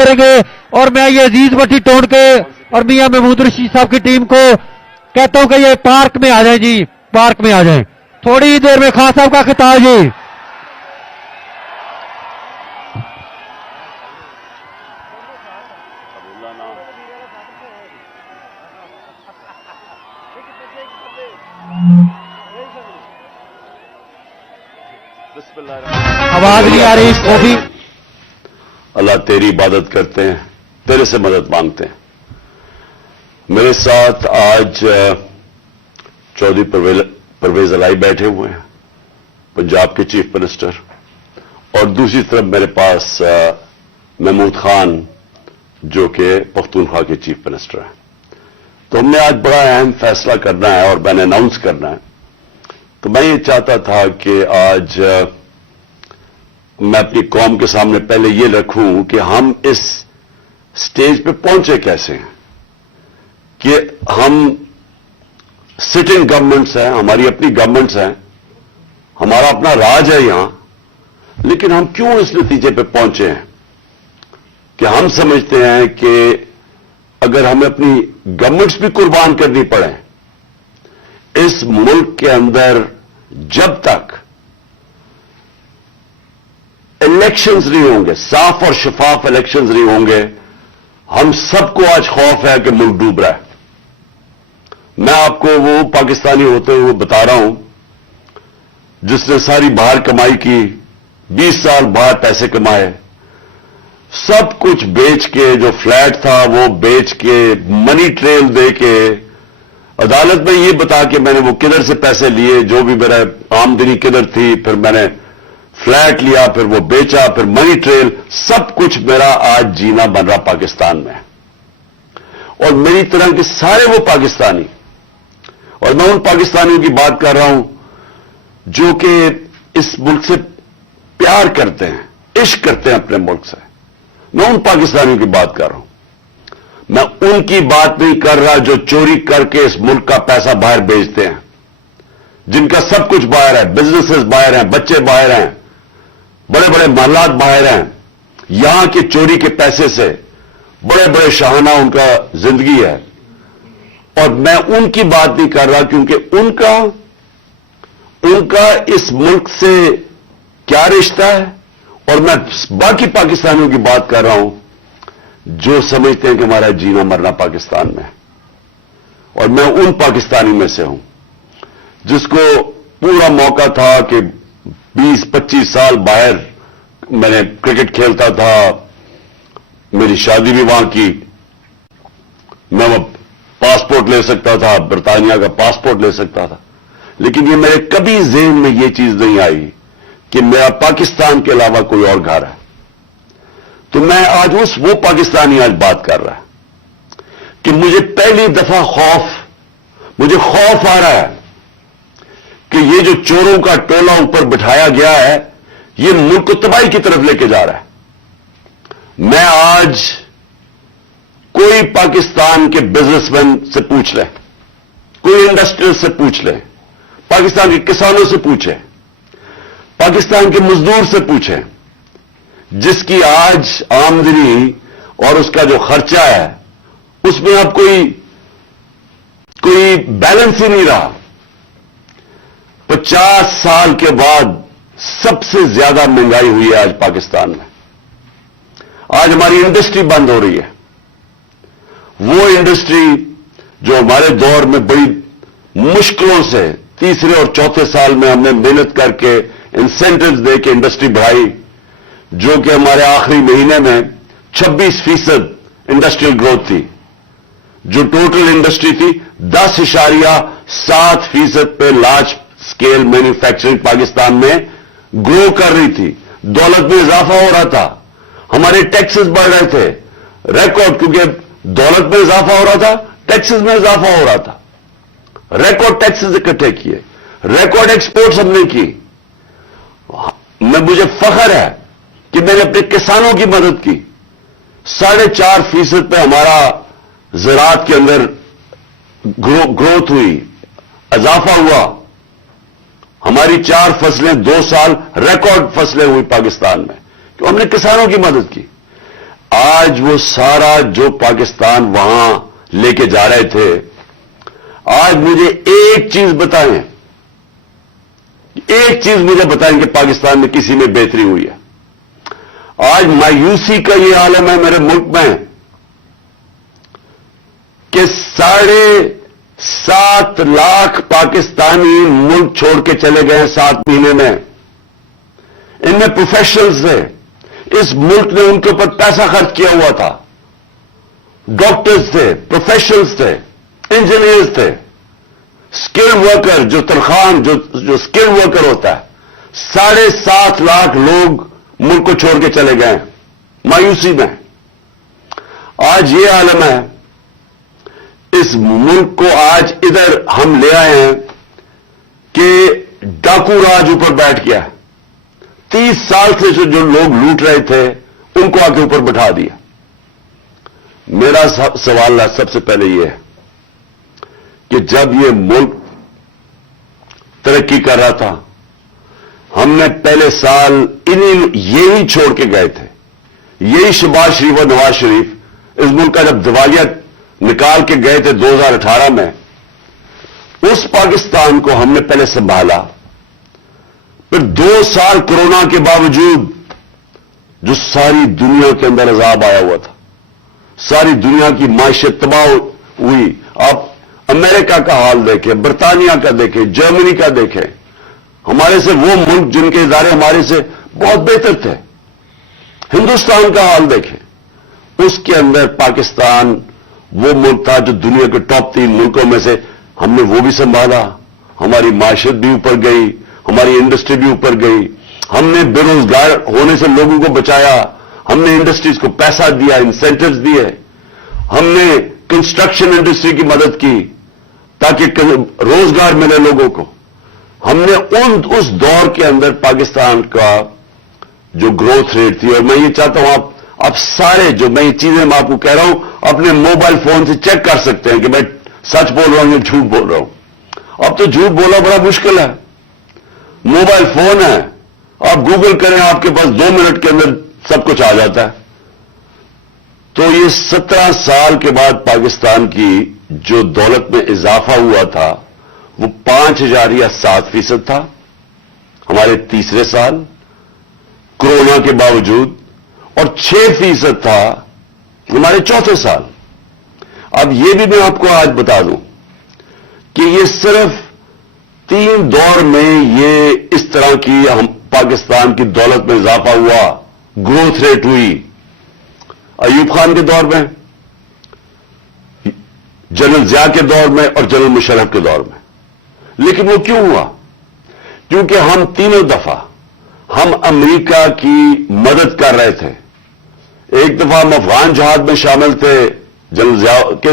करेंगे। और मैं ये अजीज भट्टी टोन के और मियां महमूद रशीद साहब की टीम को कहता हूं कि ये पार्क में आ जाए जी, पार्क में आ जाए। थोड़ी देर में खान साहब का खिताब जी। आवाज नहीं आ रही कॉफी। अल्लाह तेरी इबादत करते हैं, तेरे से मदद मांगते हैं। मेरे साथ आज चौधरी परवेज अलाई बैठे हुए हैं, पंजाब के चीफ मिनिस्टर, और दूसरी तरफ मेरे पास महमूद खान जो कि पख्तूनख्वा के चीफ मिनिस्टर हैं। तो हमने आज बड़ा अहम फैसला करना है और मैंने अनाउंस करना है। तो मैं ये चाहता था कि आज मैं अपनी कौम के सामने पहले ये रखूं कि हम इस स्टेज पे पहुंचे कैसे हैं, कि हम सिटिंग गवर्नमेंट्स हैं, हमारी अपनी गवर्नमेंट्स हैं, हमारा अपना राज है यहां, लेकिन हम क्यों इस नतीजे पे पहुंचे हैं कि हम समझते हैं कि अगर हमें अपनी गवर्नमेंट्स भी कुर्बान करनी पड़े इस मुल्क के अंदर, जब तक इलेक्शंस नहीं होंगे, साफ और शफाफ इलेक्शंस नहीं होंगे, हम सबको आज खौफ है कि मुल्क डूब रहा है। मैं आपको वो पाकिस्तानी होते हुए बता रहा हूं जिसने सारी बाहर कमाई की, 20 साल बाहर पैसे कमाए, सब कुछ बेच के, जो फ्लैट था वो बेच के, मनी ट्रेल दे के, अदालत में ये बता के मैंने वो किधर से पैसे लिए, जो भी मेरा आमदनी किधर थी, फिर मैंने फ्लैट लिया, फिर वो बेचा, फिर मनी ट्रेल, सब कुछ मेरा आज जीना बन रहा पाकिस्तान में। और मेरी तरह के सारे वो पाकिस्तानी, और मैं उन पाकिस्तानियों की बात कर रहा हूं जो कि इस मुल्क से प्यार करते हैं, इश्क करते हैं अपने मुल्क से, मैं उन पाकिस्तानियों की बात कर रहा हूं। मैं उनकी बात नहीं कर रहा जो चोरी करके इस मुल्क का पैसा बाहर बेचते हैं, जिनका सब कुछ बाहर है, बिजनेसेस बाहर हैं, बच्चे बाहर हैं, बड़े बड़े महलात बाहर हैं, यहां के चोरी के पैसे से बड़े बड़े शाहाना उनका जिंदगी है। और मैं उनकी बात नहीं कर रहा क्योंकि उनका इस मुल्क से क्या रिश्ता है, और मैं बाकी पाकिस्तानियों की बात कर रहा हूं जो समझते हैं कि हमारा जीना मरना पाकिस्तान में है। और मैं उन पाकिस्तानी में से हूं जिसको पूरा मौका था कि 20-25 साल बाहर मैंने क्रिकेट खेलता था, मेरी शादी भी वहां की, मैं वो पासपोर्ट ले सकता था, बरतानिया का पासपोर्ट ले सकता था, लेकिन ये मेरे कभी ज़हन में ये चीज नहीं आई कि मेरा पाकिस्तान के अलावा कोई और घर है। तो मैं आज वो पाकिस्तानी आज बात कर रहा है कि मुझे पहली दफा मुझे खौफ आ रहा है कि ये जो चोरों का टोला ऊपर बिठाया गया है, ये मुल्क को तबाही की तरफ लेके जा रहा है। मैं आज कोई पाकिस्तान के बिजनेसमैन से पूछ ले, कोई इंडस्ट्रियल से पूछ ले, पाकिस्तान के किसानों से पूछे, पाकिस्तान के मजदूर से पूछे, जिसकी आज आमदनी और उसका जो खर्चा है उसमें अब कोई बैलेंस ही नहीं रहा। 50 साल के बाद सबसे ज्यादा महंगाई हुई है आज पाकिस्तान में। आज हमारी इंडस्ट्री बंद हो रही है, वो इंडस्ट्री जो हमारे दौर में बड़ी मुश्किलों से तीसरे और चौथे साल में हमने मेहनत करके इंसेंटिव्स दे के इंडस्ट्री बढ़ाई, जो कि हमारे आखिरी महीने में 26% इंडस्ट्रियल ग्रोथ थी, जो टोटल इंडस्ट्री थी 10.7% पे लार्ज स्केल मैन्युफैक्चरिंग पाकिस्तान में ग्रो कर रही थी। दौलत में इजाफा हो रहा था, हमारे टैक्सेस बढ़ रहे थे, रिकॉर्ड, क्योंकि दौलत में इजाफा हो रहा था, टैक्सेस में इजाफा हो रहा था, रिकॉर्ड टैक्सेस इकट्ठे किए, रिकॉर्ड एक्सपोर्ट्स हमने की। मुझे फख्र है कि मैंने अपने किसानों की मदद की। 4.5% पे हमारा ज़राअत के अंदर ग्रोथ हुई, इजाफा हुआ। हमारी 4 फसलें 2 साल रिकॉर्ड फसलें हुई पाकिस्तान में, तो हमने किसानों की मदद की। आज वो सारा जो पाकिस्तान वहां लेके जा रहे थे, आज मुझे एक चीज बताएं, एक चीज मुझे बताएं कि पाकिस्तान में किसी में बेहतरी हुई है। आज मायूसी का ये आलम है मेरे मुल्क में कि 7.5 लाख पाकिस्तानी मुल्क छोड़ के चले गए 7 महीने में। इनमें प्रोफेशनल्स थे, इस मुल्क ने उनके ऊपर पैसा खर्च किया हुआ था, डॉक्टर्स थे, प्रोफेशनल्स थे, इंजीनियर्स थे, स्किल्ड वर्कर, जो तनख्वाह जो स्किल्ड वर्कर होता है। 7.5 लाख लोग मुल्क को छोड़ के चले गए मायूसी में। आज ये आलम है, इस मुल्क को आज इधर हम ले आए हैं कि डाकू राज ऊपर बैठ गया। 30 साल से जो लोग लूट रहे थे उनको आके ऊपर बैठा दिया। मेरा सवाल सबसे पहले यह है कि जब ये मुल्क तरक्की कर रहा था, हमने पहले साल यही छोड़ के गए थे, यही शहबाज शरीफ और नवाज शरीफ इस मुल्क का जब दिवालिया निकाल के गए थे 2018 में, उस पाकिस्तान को हमने पहले संभाला। फिर 2 साल कोरोना के बावजूद जो सारी दुनिया के अंदर अजाब आया हुआ था, सारी दुनिया की मायशत तबाह हुई। आप अमेरिका का हाल देखें, बर्तानिया का देखें, जर्मनी का देखें, हमारे से वो मुल्क जिनके इदारे हमारे से बहुत बेहतर थे, हिंदुस्तान का हाल देखें, उसके अंदर पाकिस्तान वो मुल्क था जो दुनिया के टॉप 3 मुल्कों में से हमने वो भी संभाला। हमारी माशत भी ऊपर गई, हमारी इंडस्ट्री भी ऊपर गई, हमने बेरोजगार होने से लोगों को बचाया, हमने इंडस्ट्रीज को पैसा दिया, इंसेंटिव्स दिए, हमने कंस्ट्रक्शन इंडस्ट्री की मदद की ताकि रोजगार मिले लोगों को। हमने उस दौर के अंदर पाकिस्तान का जो ग्रोथ रेट थी, और मैं ये चाहता हूं आप सारे जो मैं ये चीजें मैं आपको कह रहा हूं अपने मोबाइल फोन से चेक कर सकते हैं कि मैं सच बोल रहा हूं या झूठ बोल रहा हूं। अब तो झूठ बोलना बड़ा मुश्किल है, मोबाइल फोन है, आप गूगल करें, आपके पास 2 मिनट के अंदर सब कुछ आ जाता है। तो ये 17 साल के बाद पाकिस्तान की जो दौलत में इजाफा हुआ था वो 5,000 या 7% था हमारे तीसरे साल कोरोना के बावजूद, और 6% था हमारे चौथे साल। अब ये भी मैं आपको आज बता दूं कि ये सिर्फ 3 दौर में ये इस तरह की हम पाकिस्तान की दौलत में इजाफा हुआ, ग्रोथ रेट हुई। अयूब खान के दौर में, जनरल जिया के दौर में और जनरल मुशर्रफ के दौर में। लेकिन वो क्यों हुआ? क्योंकि हम तीनों दफा हम अमेरिका की मदद कर रहे थे। एक दफा हम अफगान जहाद में शामिल थे जनरल जिया के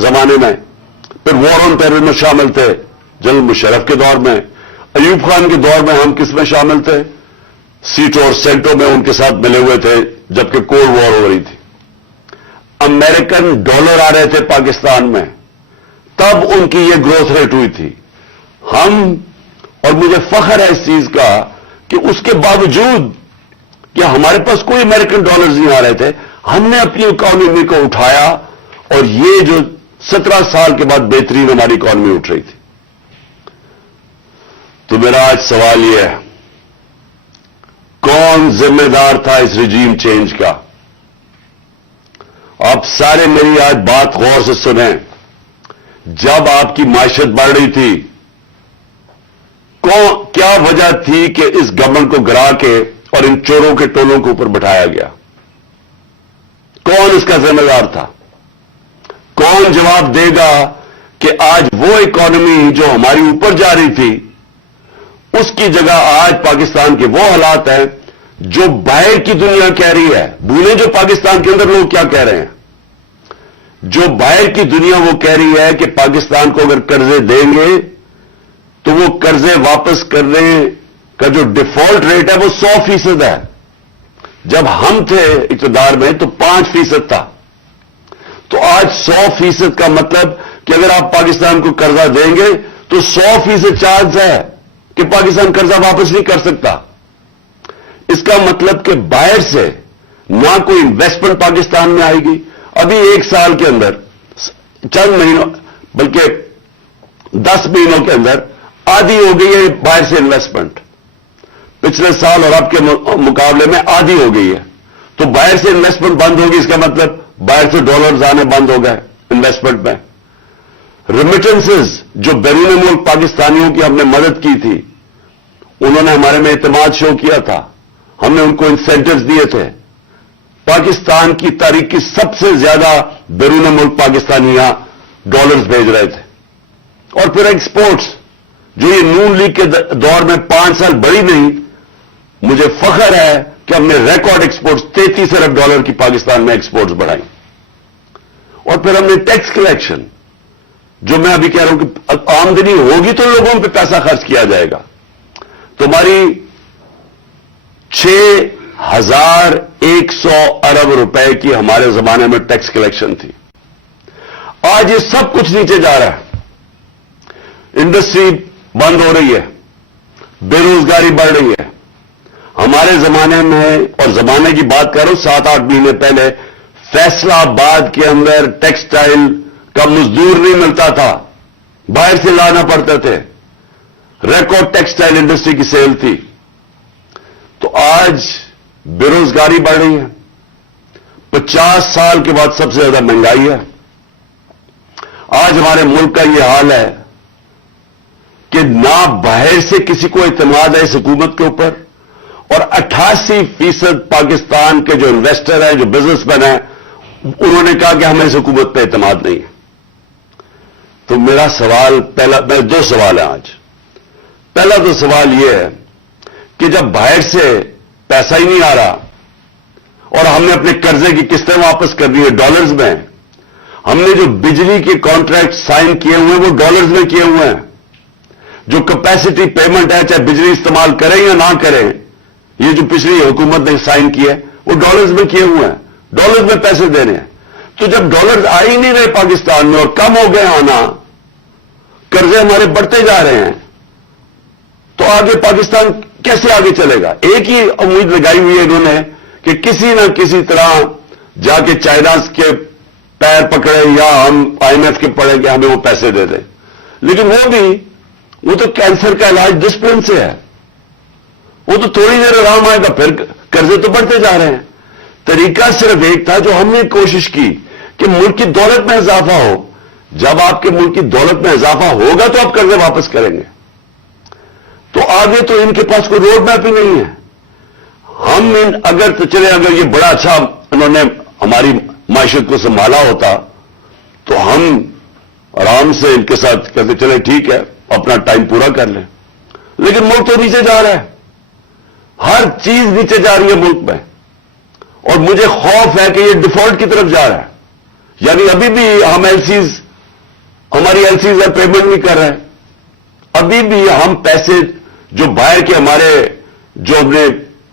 जमाने में, फिर वॉर ऑन टेरर में शामिल थे जनरल मुशर्रफ के दौर में, अयूब खान के दौर में हम किस में शामिल थे? सीटों और सेंटों में उनके साथ मिले हुए थे जबकि कोल्ड वॉर हो रही थी। अमेरिकन डॉलर आ रहे थे पाकिस्तान में, तब उनकी ये ग्रोथ रेट हुई थी। और मुझे फख्र है इस चीज का कि उसके बावजूद कि हमारे पास कोई अमेरिकन डॉलर्स नहीं आ रहे थे, हमने अपनी इकोनॉमी को उठाया, और ये जो 17 साल के बाद बेहतरीन हमारी इकोनॉमी उठ रही थी। तो मेरा आज सवाल यह है, कौन जिम्मेदार था इस रिजीम चेंज का? आप सारे मेरी आज बात गौर से सुनें। जब आपकी माशत बढ़ रही थी, क्या वजह थी कि इस गवर्नमेंट को गिरा के और इन चोरों के टोलों के ऊपर बिठाया गया? कौन इसका जिम्मेदार था? कौन जवाब देगा कि आज वो इकोनॉमी जो हमारी ऊपर जा रही थी, उसकी जगह आज पाकिस्तान के वो हालात हैं जो बाहर की दुनिया कह रही है। भूलें जो पाकिस्तान के अंदर लोग क्या कह रहे हैं। जो बाहर की दुनिया वो कह रही है कि पाकिस्तान को अगर कर्जे देंगे तो वो कर्जे वापस करने का जो डिफॉल्ट रेट है वो 100% है। जब हम थे इक़्तिदार में तो 5% था। तो आज 100% का मतलब कि अगर आप पाकिस्तान को कर्जा देंगे तो 100% चांस है कि पाकिस्तान कर्जा वापस नहीं कर सकता। इसका मतलब कि बाहर से ना कोई इन्वेस्टमेंट पाकिस्तान में आएगी। अभी एक साल के अंदर, चंद महीनों बल्कि 10 महीनों के अंदर आधी हो गई है बाहर से इन्वेस्टमेंट। पिछले साल और अब के मुकाबले में आधी हो गई है। तो बाहर से इन्वेस्टमेंट बंद होगी, इसका मतलब बाहर से डॉलर्स आने बंद हो गए इन्वेस्टमेंट में। रेमिटेंसेस जो बैरून मुल्क पाकिस्तानियों की हमने मदद की थी, उन्होंने हमारे में एतमाद शो किया था, हमने उनको इंसेंटिव्स दिए थे। पाकिस्तान की तारीख की सबसे ज्यादा बैरून मुल्क पाकिस्तानी यहां डॉलर्स भेज रहे थे। और फिर एक्सपोर्ट्स, जो ये नून लीग के दौर में 5 साल बढ़ी नहीं, मुझे फख्र है कि हमने रिकॉर्ड एक्सपोर्ट्स $33 अरब की पाकिस्तान में एक्सपोर्ट्स बढ़ाई। और फिर हमने टैक्स कलेक्शन, जो मैं अभी कह रहा हूं कि आमदनी होगी तो लोगों पे पैसा खर्च किया जाएगा। तो हमारी 6,100 अरब रुपए की हमारे जमाने में टैक्स कलेक्शन थी। आज ये सब कुछ नीचे जा रहा है। इंडस्ट्री बंद हो रही है, बेरोजगारी बढ़ रही है। हमारे जमाने में, और जमाने की बात कर रहा हूं, 7-8 महीने पहले फैसलाबाद के अंदर टेक्सटाइल का मजदूर नहीं मिलता था, बाहर से लाना पड़ते थे। रिकॉर्ड टेक्सटाइल इंडस्ट्री की सेल थी। तो आज बेरोजगारी बढ़ रही है। 50 साल के बाद सबसे ज्यादा महंगाई है। आज हमारे मुल्क का यह हाल है कि ना बाहर से किसी को इत्मीनान है इस हुकूमत के ऊपर, और 88% पाकिस्तान के जो इन्वेस्टर हैं, जो बिजनेसमैन हैं, उन्होंने कहा कि हमें इस हुकूमत पर इत्मीनान नहीं है। तो मेरा सवाल मेरे 2 सवाल हैं आज। पहला तो सवाल यह है कि जब बाहर से पैसा ही नहीं आ रहा और हमने अपने कर्जे की किस्तें वापस कर दी है डॉलर्स में, हमने जो बिजली के कॉन्ट्रैक्ट साइन किए हुए हैं वो डॉलर्स में किए हुए हैं, जो कैपेसिटी पेमेंट है, चाहे बिजली इस्तेमाल करें या ना करें, ये जो पिछली हुकूमत ने साइन किए वो डॉलर्स में किए हुए हैं, डॉलर्स में पैसे देने हैं। तो जब डॉलर्स आ ही नहीं रहे पाकिस्तान में और कम हो गए आना, कर्जे हमारे बढ़ते जा रहे हैं, तो आगे पाकिस्तान कैसे आगे चलेगा? एक ही उम्मीद लगाई हुई है इन्होंने कि किसी न किसी तरह जाके चाइना के पैर पकड़े या हम IMF के पड़े कि हमें वो पैसे दे दें। लेकिन वो तो कैंसर का इलाज डिसिप्लिन से है। वो तो थोड़ी देर आराम आएगा, फिर कर्जे तो बढ़ते जा रहे हैं। तरीका सिर्फ एक था, जो हमने कोशिश की कि मुल्क की दौलत में इजाफा हो। जब आपके मुल्क की दौलत में इजाफा होगा तो आप कर्जे वापस करेंगे। तो आगे तो इनके पास कोई रोड मैप ही नहीं है। अगर ये बड़ा अच्छा इन्होंने हमारी मायशत को संभाला होता तो हम आराम से इनके साथ कहते चले ठीक है, अपना टाइम पूरा कर लें। लेकिन मुल्क तो नीचे जा रहा है, हर चीज नीचे जा रही है मुल्क में, और मुझे खौफ है कि ये डिफॉल्ट की तरफ जा रहा है। यानी अभी भी हम हमारी एलसीज पेमेंट नहीं कर रहे हैं। अभी भी हम पैसे जो बाहर के हमारे जो अपने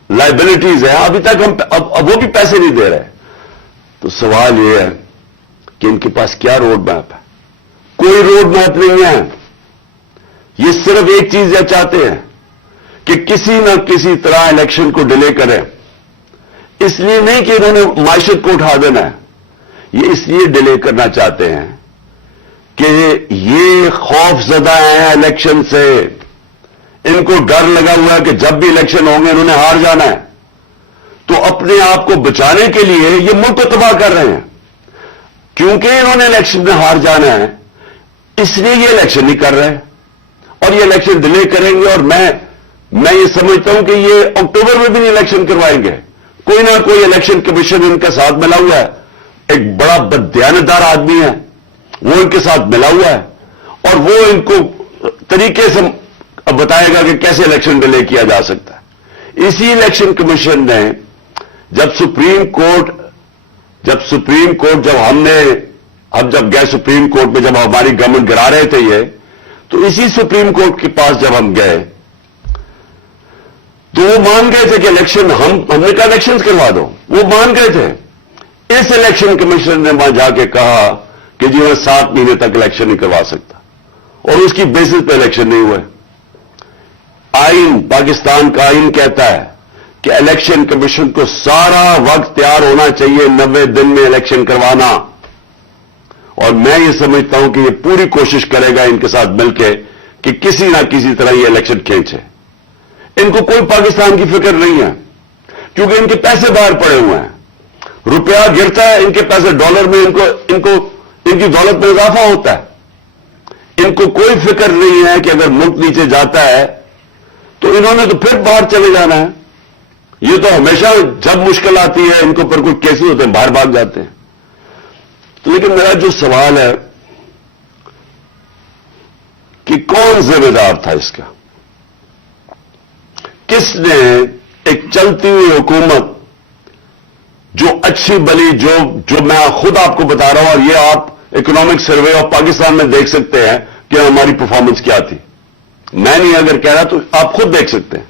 लाइबिलिटीज है, अभी तक हम अब वो भी पैसे नहीं दे रहे। तो सवाल ये है कि इनके पास क्या रोड मैप है? कोई रोड मैप नहीं है। ये सिर्फ एक चीज ये चाहते हैं कि किसी न किसी तरह इलेक्शन को डिले करें। इसलिए नहीं कि इन्होंने मायशत को उठा देना है, ये इसलिए डिले करना चाहते हैं कि ये खौफजदा हैं इलेक्शन से। इनको डर लगा हुआ है कि जब भी इलेक्शन होंगे इन्होंने हार जाना है। तो अपने आप को बचाने के लिए ये मुल्क को तबाह कर रहे हैं। क्योंकि इन्होंने इलेक्शन में हार जाना है, इसलिए ये इलेक्शन नहीं कर रहे हैं और ये इलेक्शन डिले करेंगे। और मैं ये समझता हूं कि ये अक्टूबर में भी नहीं इलेक्शन करवाएंगे। कोई ना कोई इलेक्शन कमीशन इनका साथ मिला हुआ है, एक बड़ा बददियानतदार आदमी है, वो इनके साथ मिला हुआ है और वो इनको तरीके से बताएगा कि कैसे इलेक्शन डिले किया जा सकता है। इसी इलेक्शन कमीशन ने जब सुप्रीम कोर्ट जब गए सुप्रीम कोर्ट में, जब हमारी गवर्नमेंट गिरा रहे थे ये, तो इसी सुप्रीम कोर्ट के पास जब हम गए तो वो मान गए थे कि इलेक्शन हमने कहा इलेक्शन करवा दो, वो मान गए थे। इस इलेक्शन कमीशन ने वहां जाके कहा कि जी मैं 7 महीने तक इलेक्शन नहीं करवा सकता, और उसकी बेसिस पे इलेक्शन नहीं हुए। आइन, पाकिस्तान का आइन कहता है کہ الیکشن کمیشن کو سارا وقت تیار ہونا چاہیے 90 دن میں الیکشن کروانا، اور میں یہ سمجھتا ہوں کہ یہ پوری کوشش کرے گا ان کے ساتھ مل کے کہ کسی نہ کسی طرح یہ الیکشن کھینچے۔ ان کو کوئی پاکستان کی فکر نہیں ہے، کیونکہ ان کے پیسے باہر پڑے ہوئے ہیں، روپیہ گرتا ہے، ان کے پیسے ڈالر میں ان کی دولت میں اضافہ ہوتا ہے۔ ان کو کوئی فکر نہیں ہے کہ اگر ملک نیچے جاتا ہے تو انہوں نے تو پھر باہر چلے جانا ہے۔ یہ تو ہمیشہ جب مشکل آتی ہے ان کے اوپر کوئی کیسز ہوتے ہیں باہر بھاگ جاتے ہیں۔ لیکن میرا جو سوال ہے کہ کون ذمہ دار تھا اس کا؟ کس نے ایک چلتی ہوئی حکومت جو اچھی بلی جو میں خود آپ کو بتا رہا ہوں، اور یہ آپ اکنامک سروے آف پاکستان میں دیکھ سکتے ہیں کہ ہماری پرفارمنس کیا تھی، میں نہیں اگر کہہ رہا تو آپ خود دیکھ سکتے ہیں۔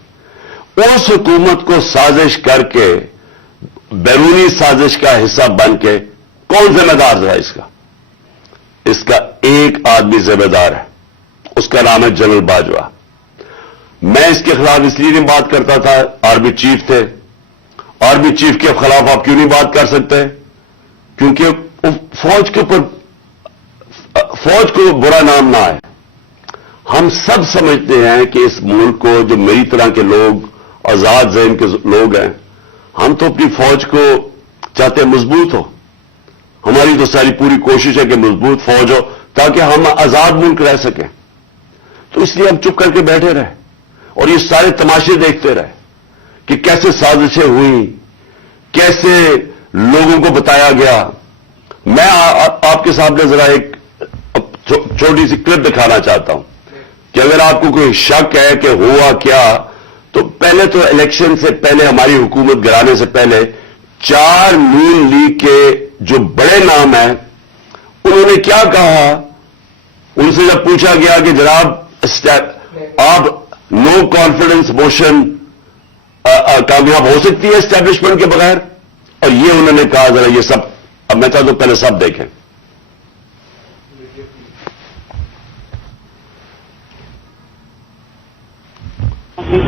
اس حکومت کو سازش کر کے، بیرونی سازش کا حصہ بن کے کون ذمہ دار تھا اس کا؟ اس کا ایک آدمی ذمہ دار ہے، اس کا نام ہے جنرل باجوہ۔ میں اس کے خلاف اس لیے نہیں بات کرتا تھا، آرمی چیف تھے، آرمی چیف کے خلاف آپ کیوں نہیں بات کر سکتے؟ کیونکہ فوج کے اوپر فوج کو برا نام نہ آئے۔ ہم سب سمجھتے ہیں کہ اس ملک کو جو میری طرح کے لوگ، آزاد ذہن کے لوگ ہیں، ہم تو اپنی فوج کو چاہتے ہیں مضبوط ہو۔ ہماری تو ساری پوری کوشش ہے کہ مضبوط فوج ہو تاکہ ہم آزاد ملک رہ سکیں۔ تو اس لیے ہم چپ کر کے بیٹھے رہے اور یہ سارے تماشے دیکھتے رہے کہ کیسے سازشیں ہوئیں، کیسے لوگوں کو بتایا گیا۔ میں آپ کے سامنے ذرا ایک چھوٹی سی کلپ دکھانا چاہتا ہوں کہ اگر آپ کو کوئی شک ہے کہ ہوا کیا، تو پہلے تو الیکشن سے پہلے، ہماری حکومت گرانے سے پہلے، 4 نون لیگ کے جو بڑے نام ہیں انہوں نے کیا کہا؟ ان سے جب پوچھا گیا کہ جناب آپ نو کانفیڈنس موشن کامیاب ہو سکتی ہے اسٹیبلشمنٹ کے بغیر، اور یہ انہوں نے کہا، ذرا یہ سب اب میں چاہتا ہوں پہلے سب دیکھیں۔